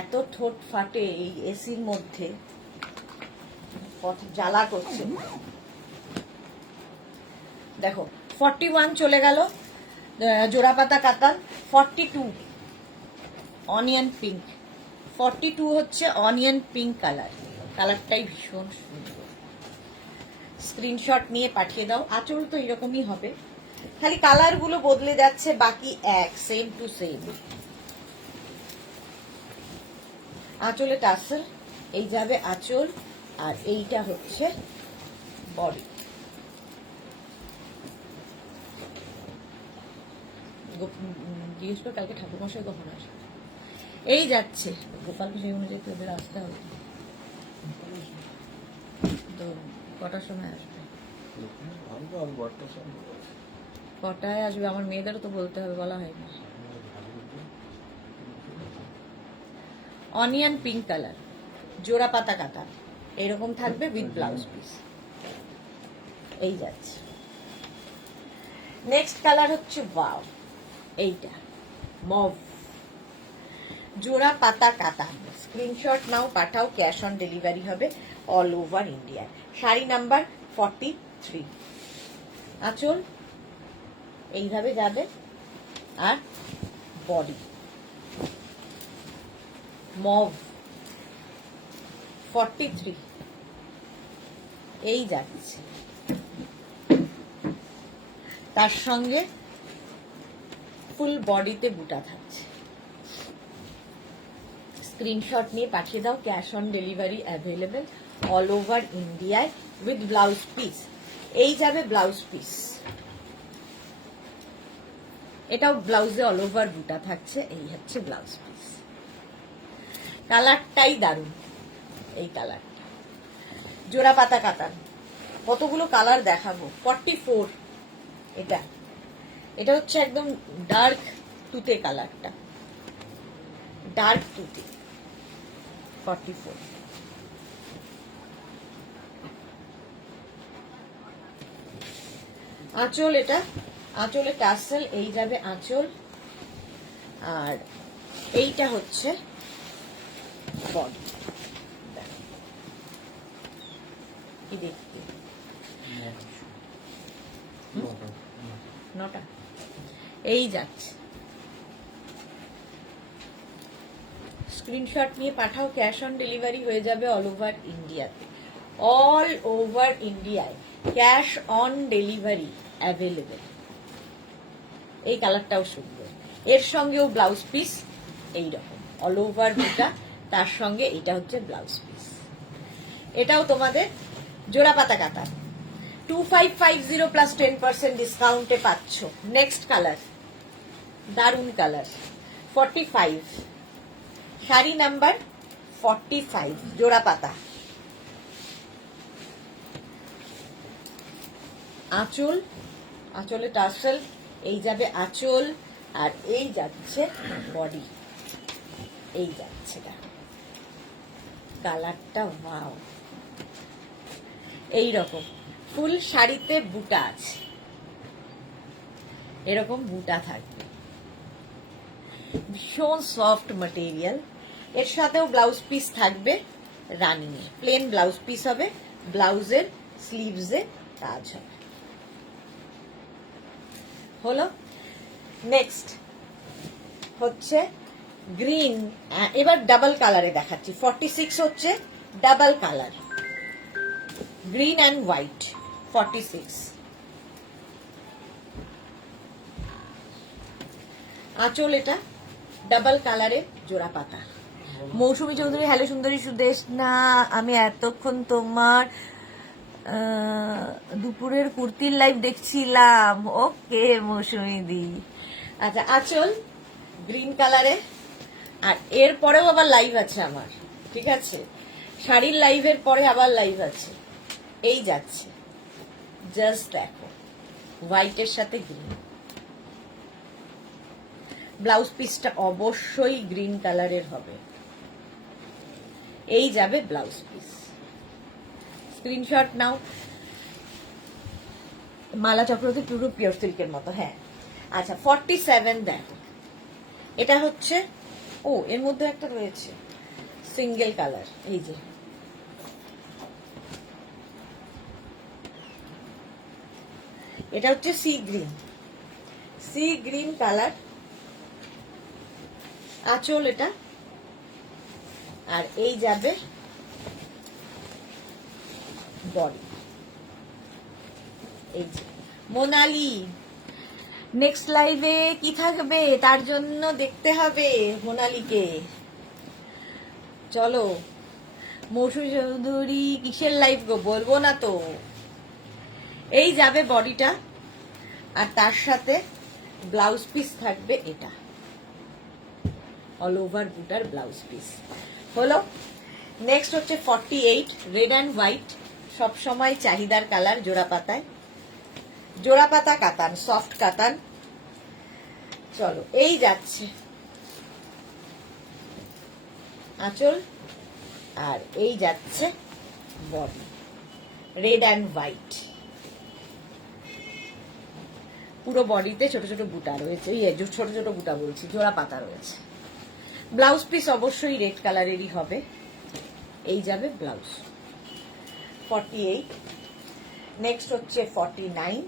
এত ঠোঁট ফাটে এই এসির মধ্যে, জ্বালা করছে। দেখো 41 চলে গেল, জোড়া পাতা কাতান। 42 অনিয়ন পিঙ্ক, 42 হচ্ছে অনিয়ন পিঙ্ক কালার। কালারটাই ভীষণ সুন্দর। স্ক্রিনশট নিয়ে পাঠিয়ে দাও। আঁচল তো এরকমই হবে, খালি কালার গুলো বদলে যাচ্ছে, বাকি এক, সেম টু সেম। আঁচলে টাসেল, এই যাবে আঁচল, আর এইটা হচ্ছে বডি। জিজ্ঞেস করে কালকে ঠাকুরমশাই কখন আসবে। এই যাচ্ছে, গোপালকে সেই অনুযায়ী তোদের আসতে হবে। তো কটার সময় আসবে? কটায় আসবে? আমার মেয়েদেরও তো বলতে হবে, বলা হয়নি। অনিয়ন পিঙ্ক কালার, জোড়া পাতা কাটা, এরকম থাকবে উইথ ব্লাউজ পিস। এই যাচ্ছে। নেক্সট কালার হচ্ছে ওয়াও, এইটা মভ, জোড়া পাতা কাটা। স্ক্রিনশট নাও, পাঠাও। ক্যাশ অন ডেলিভারি হবে all over India. Sari number 43। আঁচল এইভাবে যাবে, আর বডি মভ। 43 এই যাচ্ছে, তার সঙ্গে ফুল বডিতে বুটা থাকছে। স্ক্রিনশট নিয়ে পাঠিয়ে দাও। Cash on delivery available all over ইন্ডিয়ায় উইথ ব্লাউজ পিস। এই যাবে ব্লাউজ পিস, এটাও ব্লাউজে অল ওভার বুটা থাকছে। এই হচ্ছে ব্লাউজ পিস। কালারটাই দারুণ, এই কালারটা। জোড়া পাতা কাতান, কতগুলো কালার দেখাবো। 44 এটা, এটা হচ্ছে একদম ডার্ক তুতে কালারটা, ডার্ক তুতে। 44 আঁচল, এটা আঁচলে টাসেল, এই যাবে আঁচল, আর এইটা হচ্ছে বডি। কি দেখতে, 9টা এই যাচ্ছে। স্ক্রিনশট নিয়ে পাঠাও। ক্যাশ অন ডেলিভারি হয়ে যাবে অল ওভার ইন্ডিয়াতে। অল ওভার ইন্ডিয়ায় ক্যাশ অন ডেলিভারি অ্যাভেলেবেল। এই কালারটাও সুন্দর, এর সঙ্গেও ব্লাউজ পিস এইরকম অল ওভার বুটা, তার সঙ্গে এটা হচ্ছে ব্লাউজ পিস। এটাও তোমাদের জোড়া পাতা কাটা। 2550 প্লাস 10% ডিসকাউন্টে পাচ্ছ। নেক্সট কালার, দারুন কালার। 45 শাড়ি নাম্বার 45, জোড়া পাতা। আঁচল, আঁচলে টাসেল, এই যাবে আঁচল, আর এই যাচ্ছে বডি। এই যাচ্ছে কালারটা, ওয়াও। এই রকম ফুল শাড়িতে বুটা আছে, এরকম বুটা থাকবে, ভীষণ সফট ম্যাটেরিয়াল। এর সাথেও ব্লাউজ পিস থাকবে রানিং এ, প্লেন ব্লাউজ পিস হবে, ব্লাউজের স্লিভসে কাজ হবে। হলো। নেক্সট হচ্ছে গ্রিন, এবার ডাবল কালারে দেখাচ্ছি। 46 হচ্ছে double colour, green and white. 46 আঁচল, এটা ডাবল কালারের জোড়া পাতা। মৌসুমী চৌধুরী, হ্যালো সুন্দরী সুদেশ না, আমি এতক্ষণ তোমার দুপুরের কুর্তির লাইভ দেখছিলাম। ওকে মৌসুমী দি। আচ্ছা, আঁচল গ্রিন কালারে, আর এর পরেও আবার লাইভ আছে আমার, ঠিক আছে? শাড়ির লাইভের পরে আবার লাইভ আছে, এই যাচ্ছে। জাস্ট দেখো, হোয়াইটের সাথে গ্রিন। ব্লাউজ পিসটা অবশ্যই গ্রিন কালারের হবে, এই যাবে ব্লাউজ পিস। স্ক্রিনশট নাও। মালা চক্রবর্তী পুরো পিওর সিল্কের মতো, হ্যাঁ। আচ্ছা, 47 দেখো, এটা হচ্ছে, ও এর মধ্যে একটা রয়েছে সিঙ্গেল কালার, এই যে এটা হচ্ছে sea green, sea green colour আঁচল এটা, আর এই যাবে বডি, এই যে। মোনালি, নেক্সট লাইভে কি থাকবে তার জন্য দেখতে হবে মোনালিকে। চলো, মৌসুমী চৌধুরী কিসের লাইভ গো, বলবো না তো। এই যাবে বডিটা, আর তার সাথে ব্লাউজ পিস থাকবে এটা, অল ওভার বুটার ব্লাউজ পিস। হলো। নেক্সট হচ্ছে 48 রেড অ্যান্ড হোয়াইট, সবসময় চাহিদার কালার, জোড়া পাতায়, জোড়া পাতা কাতান, সফট কাতান। চলো, এই যাচ্ছে আঁচল, আর এই যাচ্ছে বডি, রেড অ্যান্ড হোয়াইট। পুরো বডিতে ছোট ছোট বুটা রয়েছে, ছোট ছোট বুটা বলছি, জোড়া পাতা রয়েছে। ব্লাউজ পিস অবশ্যই রেড কালারেরই হবে, এই যাবে ব্লাউজ। 48। নেক্সট হচ্ছে 49,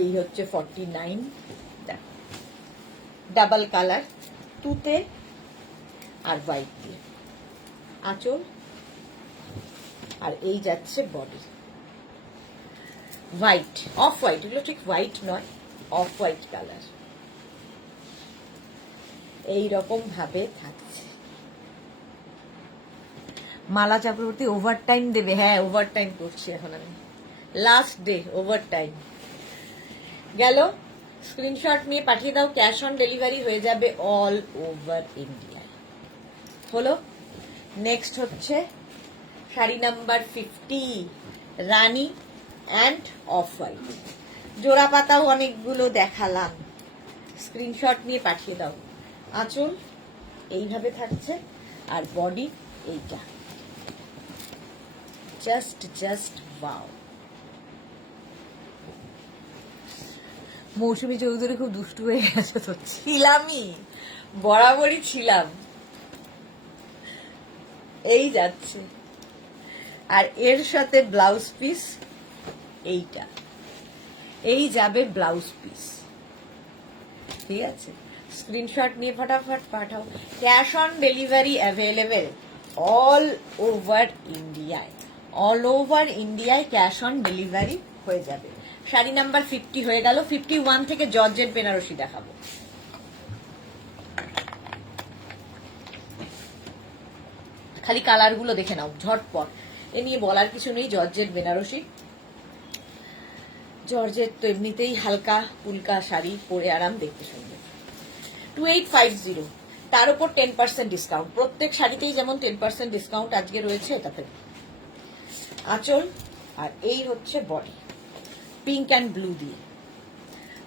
এই হচ্ছে 49, দেখো ডাবল কালার, তুতে আর হোয়াইট দিয়ে আঁচল, আর এই যাচ্ছে বডি, হোয়াইট, অফ হোয়াইট, এগুলো ঠিক হোয়াইট নয়, অফ হোয়াইট কালার, এইরকম ভাবে থাকছে। মালা চক্রবর্তী ওভার টাইম দেবে, হ্যাঁ ওভার টাইম করছি এখন আমি, লাস্ট ডে ওভার টাইম গেল। স্ক্রিনশট নিয়ে পাঠিয়ে দাও, ক্যাশ অন ডেলিভারি হয়ে যাবে অল ওভার ইন্ডিয়া। হলো। নেক্সট হচ্ছে sari number 50, Rani and off white, জোড়া পাতাও অনেকগুলো দেখালাম, স্ক্রিনশট নিয়ে পাঠিয়ে দাও। আঁচল এইভাবে থাকছে, আর বডি এইটা, জাস্ট ওয়াও। মৌসুমী চৌধুরী খুব দুষ্টু হয়ে গেছে তো, ছিলামই, বরাবরই ছিলাম, এই যাচ্ছে। আর এর সাথে ব্লাউজ পিস এইটা, এই যাবে ব্লাউজ পিস, ঠিক আছে? স্ক্রিনশট নিয়ে ফটাফট পাঠাও। Cash on delivery available all over ইন্ডিয়ায়, অল ওভার ইন্ডিয়ায় ক্যাশ অন ডেলিভারি হয়ে যাবে। শাড়ি নাম্বার 50 হয়ে গেল। 51 থেকে জর্জেট বেনারসি দেখাবো। খালি কালার গুলো দেখে নাও ঝটপট, এ নিয়ে বলার কিছু নেই। জর্জেট বেনারসি, জর্জেট তো এমনিতেই হালকা ফুলকা শাড়ি, পরে আরাম, দেখতে সুন্দর। 2850, তার উপর 10% ডিসকাউন্ট, প্রত্যেক শাড়িতেই যেমন 10% ডিসকাউন্ট আজকে রয়েছে এটাতে। আঁচল, আর এই হচ্ছে বডি, পিঙ্ক অ্যান্ড ব্লু দিয়ে।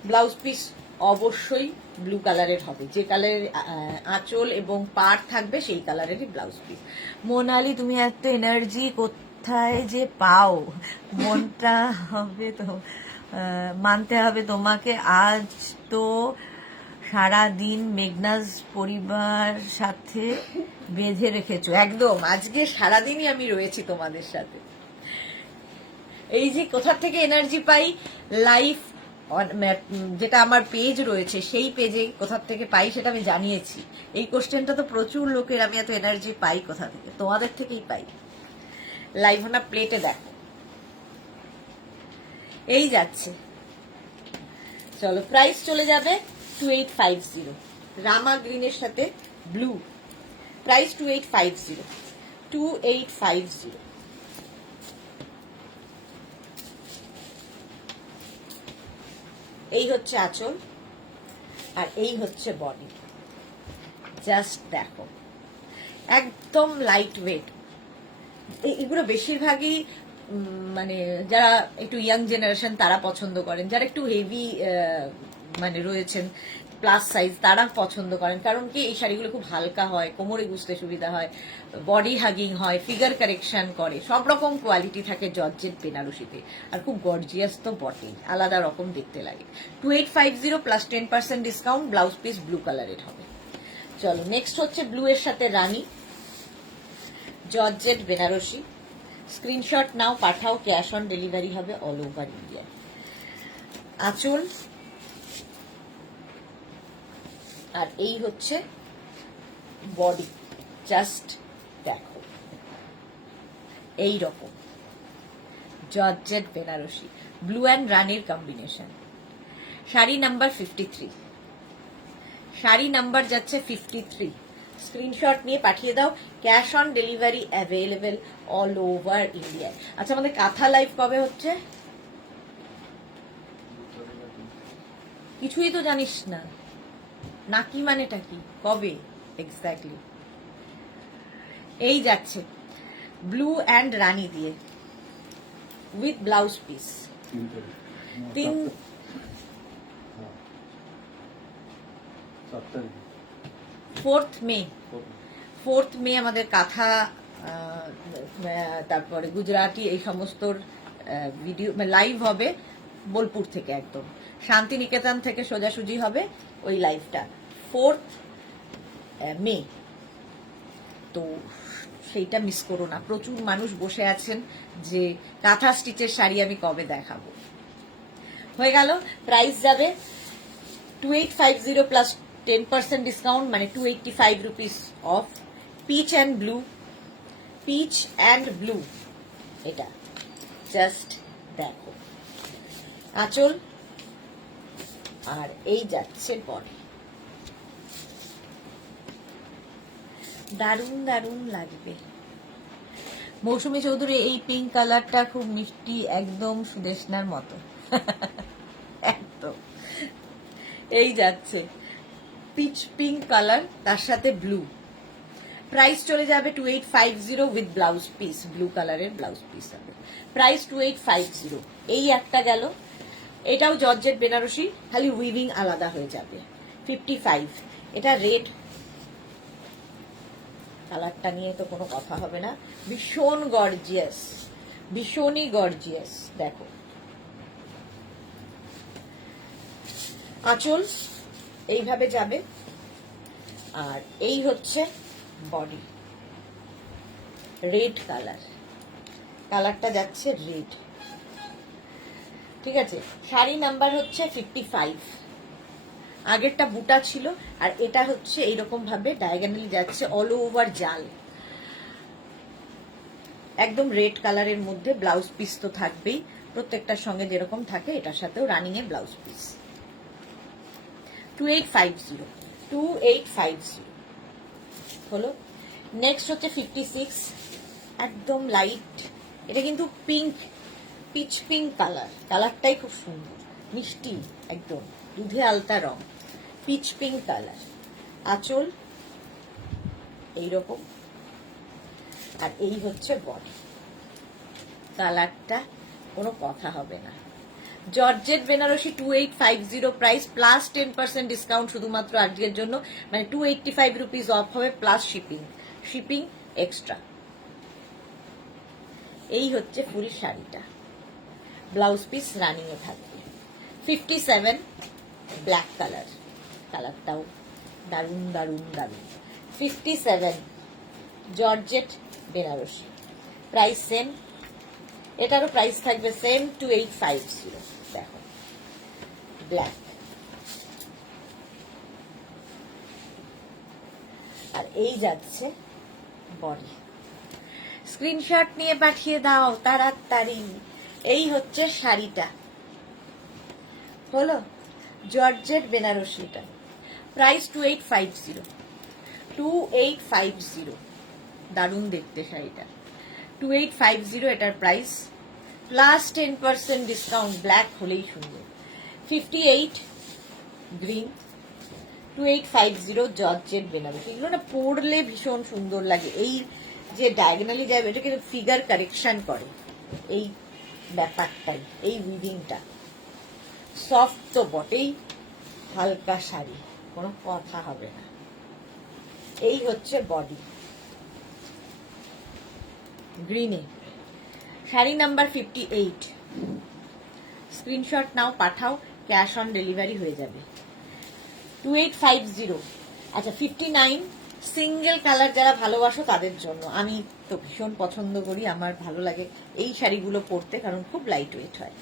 ব্লাউজ পিস অবশ্যই ব্লু কালারের হবে, যে কালারের আঁচল এবং পাড় থাকবে সেই কালারেরই ব্লাউজ পিস। মোনালি, তুমি এত এনার্জি কোথায় যে পাও? মনটা হবে তো, মানতে হবে তোমাকে। আজ তো সারা দিন মেঘনাজ পরিবার সাথে বেঁধে রেখেছো। একদম, আজকে সারাদিনই আমি রয়েছি তোমাদের সাথে। এই যে কোথা থেকে এনার্জি পাই, লাইফ যেটা আমার পেজ রয়েছে সেই পেজে কোথা থেকে পাই সেটা আমি জানিয়েছি। এই কোশ্চেনটা তো প্রচুর লোকের, আমি এত এনার্জি পাই কোথা থেকে? তোমাদের থেকেই পাই। লাইভনা প্লেটে দেখো, এই যাচ্ছে। চলো, প্রাইস চলে যাবে 2850। রামা গ্রিনের সাথে ব্লু, প্রাইস 2850। 2850। এই হচ্ছে আঁচল আর এই হচ্ছে বডি। জাস্ট দেখো, একদম লাইট ওয়েট। এগুলো বেশিরভাগই মানে যারা একটু ইয়াং জেনারেশন তারা পছন্দ করেন, যারা একটু হেভি মানে রয়েছেন প্লাস সাইজ তারা পছন্দ করেন। কারণ কি, এই শাড়িগুলো খুব হালকা হয়, কোমরে গুছতে সুবিধা হয়, বডি হাগিং হয়, ফিগার কারেকশন করে, সব রকম কোয়ালিটি থাকে জর্জেট বেনারসিতে। আর খুব গর্জিয়াস তো বটেই, আলাদা রকম দেখতে লাগে। 2850 plus 10% discount, blouse piece blue কালারের হবে। চলো, নেক্সট হচ্ছে ব্লু এর সাথে রানী, জর্জেট বেনারসি। স্ক্রিনশট নাও, পাঠাও, ক্যাশ অন ডেলিভারি হবে অল ওভার ইন্ডিয়া। আঁচল আর এই হচ্ছে বডি। জাস্ট দেখো, এই রকম জর্জেট বেনারসি, ব্লু অ্যান্ড রানির combination. Sari number 53, sari number যাচ্ছে 53। স্ক্রিনশট নিয়ে পাঠিয়ে দাও, cash on delivery available all over India. আচ্ছা, আমাদের কাঁথা লাইভ কবে হচ্ছে? কিছুই তো জানিস না, নাকি মানেটা কি, কবে এক্স্যাক্টলি? এই যাচ্ছে ব্লু অ্যান্ড রানী দিয়ে উইথ ব্লাউজ পিস। 4th মে আমাদের কাঁথা, তারপরে গুজরাটি এই সমস্ত ভিডিও লাইভ হবে বোলপুর থেকে, একদম শান্তিনিকেতন থেকে সোজাসুজি হবে ওই লাইভটা 4th মে। তো সেইটা মিস করো না। প্রচুর মানুষ বসে আছেন যে কাঁথা স্টিচের শাড়ি আমি কবে দেখাবো। হয়ে গেল, প্রাইস যাবে 2850 প্লাস 10% ডিসকাউন্ট, মানে 285 rupees off. Peach and blue, peach and blue, এটা জাস্ট দেখো। আঁচল আর এই যাচ্ছে বডি। দারুণ দারুণ লাগবে। মৌসুমী চৌধুরী, এই পিঙ্ক কালারটা খুব মিষ্টি, একদম সুদেশনার মতো। একদম এই যাচ্ছে পিচ পিঙ্ক কালার, তার সাথে ব্লু। প্রাইস চলে যাবে 2850 উইথ ব্লাউজ পিস, ব্লু কালারের ব্লাউজ পিস হবে। প্রাইস 2850। এই একটা গেল, এটাও জর্জেট বেনারসি, খালি উইভিং আলাদা হয়ে যাবে। 55। এটা রেড কালারটা নিয়ে তো কোনো কথা হবে না, ভীষণ গর্জিয়াস, ভীষণই গর্জিয়াস। দেখো, আঁচল এইভাবে যাবে আর এই হচ্ছে বডি। রেড কালার, কালারটা যাচ্ছে রেড, ঠিক আছে। শাড়ি নাম্বার হচ্ছে 55। আগেরটা বুটা ছিল আর এটা হচ্ছে এইরকম ভাবে ডায়াগোনালি যাচ্ছে অল ওভার জাল, একদম রেড কালারের মধ্যে। ব্লাউজ পিস তো থাকবেই, প্রত্যেকটার সঙ্গে যেরকম থাকে এটার সাথেও রানিং এ ব্লাউজ পিস। 2850 হলো। নেক্সট হচ্ছে 56, একদম লাইট। এটা কিন্তু পিঙ্ক, পিচ পিঙ্ক কালার, কালারটাই খুব সুন্দর, মিষ্টি, একদম দুধে আলতা রং, পিচ পিঙ্ক কালার। আঁচল এইরকম আর এই হচ্ছে বডি। কালারটা কোনো কথা হবে না। Georgette Banarasi 2850 price plus 10% discount শুধুমাত্র আজকের জন্য, মানে 285 রুপিস অফ হবে প্লাস শিপিং, শিপিং এক্সট্রা। এই হচ্ছে ফুল শাড়িটা, ব্লাউজ পিস রানিং এ থাকবে। 57 ব্ল্যাক কালার, কালারটাও দারুণ দারুণ দারুণ। 57 জর্জেট বেনারসি, প্রাইস সেম, এটারও প্রাইস থাকবে সেম 2850। দেখো ব্ল্যাক। আর এই যাচ্ছে বডি। স্ক্রিনশট নিয়ে পাঠিয়ে দাও তাড়াতাড়ি। এই হচ্ছে শাড়িটা, হলো জর্জেট বেনারসিটা। প্রাইস 2850, 2850। দারুণ দেখতে শাড়িটা, 2850 এটার প্রাইস, প্লাস 10% ডিসকাউন্ট। ব্ল্যাক হলেই সুন্দর। 58 গ্রিন, 2850 জর্জেট বেনারসি। এগুলো না পরলে ভীষণ সুন্দর লাগে। এই যে ডায়াগোনালি যাবে এটা কিন্তু ফিগার কারেকশন করে, এই ব্যাপারটাই, এই উইভিংটা সফট তো বটেই, হালকা শাড়ি, কোনো কথা হবে না। এই হচ্ছে বডি গ্রিনে, শাড়ি নাম্বার 58। স্ক্রিনশট নাও, পাঠাও, ক্যাশ অন ডেলিভারি হয়ে যাবে। 2850। আচ্ছা 59 সিঙ্গেল কালার যারা ভালোবাসো তাদের জন্য। আমি তো ভীষণ পছন্দ করি, আমার ভালো লাগে এই শাড়িগুলো পরতে, কারণ খুব লাইট ওয়েট হয়।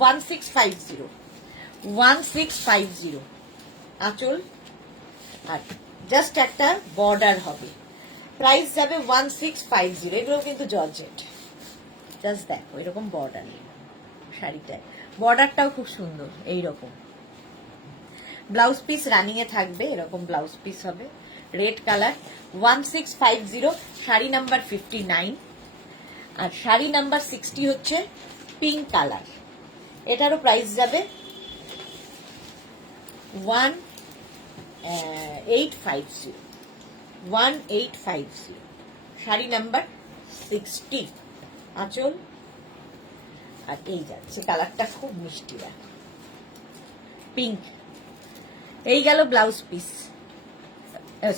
1650, 1650 আঁচল, আর জাস্ট একটা বর্ডার হবে। প্রাইস যাবে 1650। এগুলো কিন্তু জর্জেট, জাস্ট দেখো এরকম বর্ডার শাড়িটায়, বর্ডারটাও খুব সুন্দর। এইরকম ব্লাউজ পিস রানিং এ থাকবে, এরকম ব্লাউজ পিস হবে, রেড কালার। 1650 শাড়ি নাম্বার 59। আর শাড়ি নাম্বার 60 হচ্ছে পিঙ্ক কালার, এটারও প্রাইস যাবে 1850, 1850। শাড়ি নাম্বার 60 আঁচল, আর এই যাচ্ছে কালারটা খুব মিষ্টি পিঙ্ক। এই গেল ব্লাউজ পিস,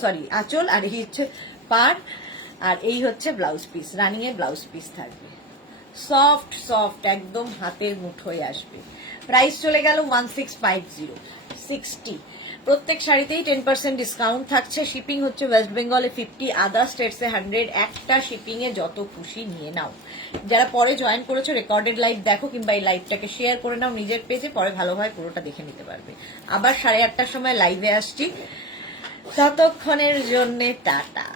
সরি আঁচল, আর এই হচ্ছে পাড়, আর এই হচ্ছে ব্লাউজ পিস। রানিং এ ব্লাউজ পিস থাকবে, সফট সফট একদম হাতের মুঠোয় আসবে। প্রাইস চলে গেল 1650, 60। প্রত্যেক শাড়িতেই 10% ডিসকাউন্ট থাকছে। শিপিং হচ্ছে ওয়েস্ট বেঙ্গলে 50, আদার স্টেটসে 100। একটা শিপিং এ যত খুশি নিয়ে নাও। যারা পরে জয়েন করেছো রেকর্ডেড লাইভ দেখো, কিংবা এই লাইভটাকে শেয়ার করে নাও নিজের পেজে, পরে ভালোভাবে পুরোটা দেখে নিতে পারবে। আবার 8:30টার সময় লাইভে আসছি, ততক্ষণের জন্য টাটা।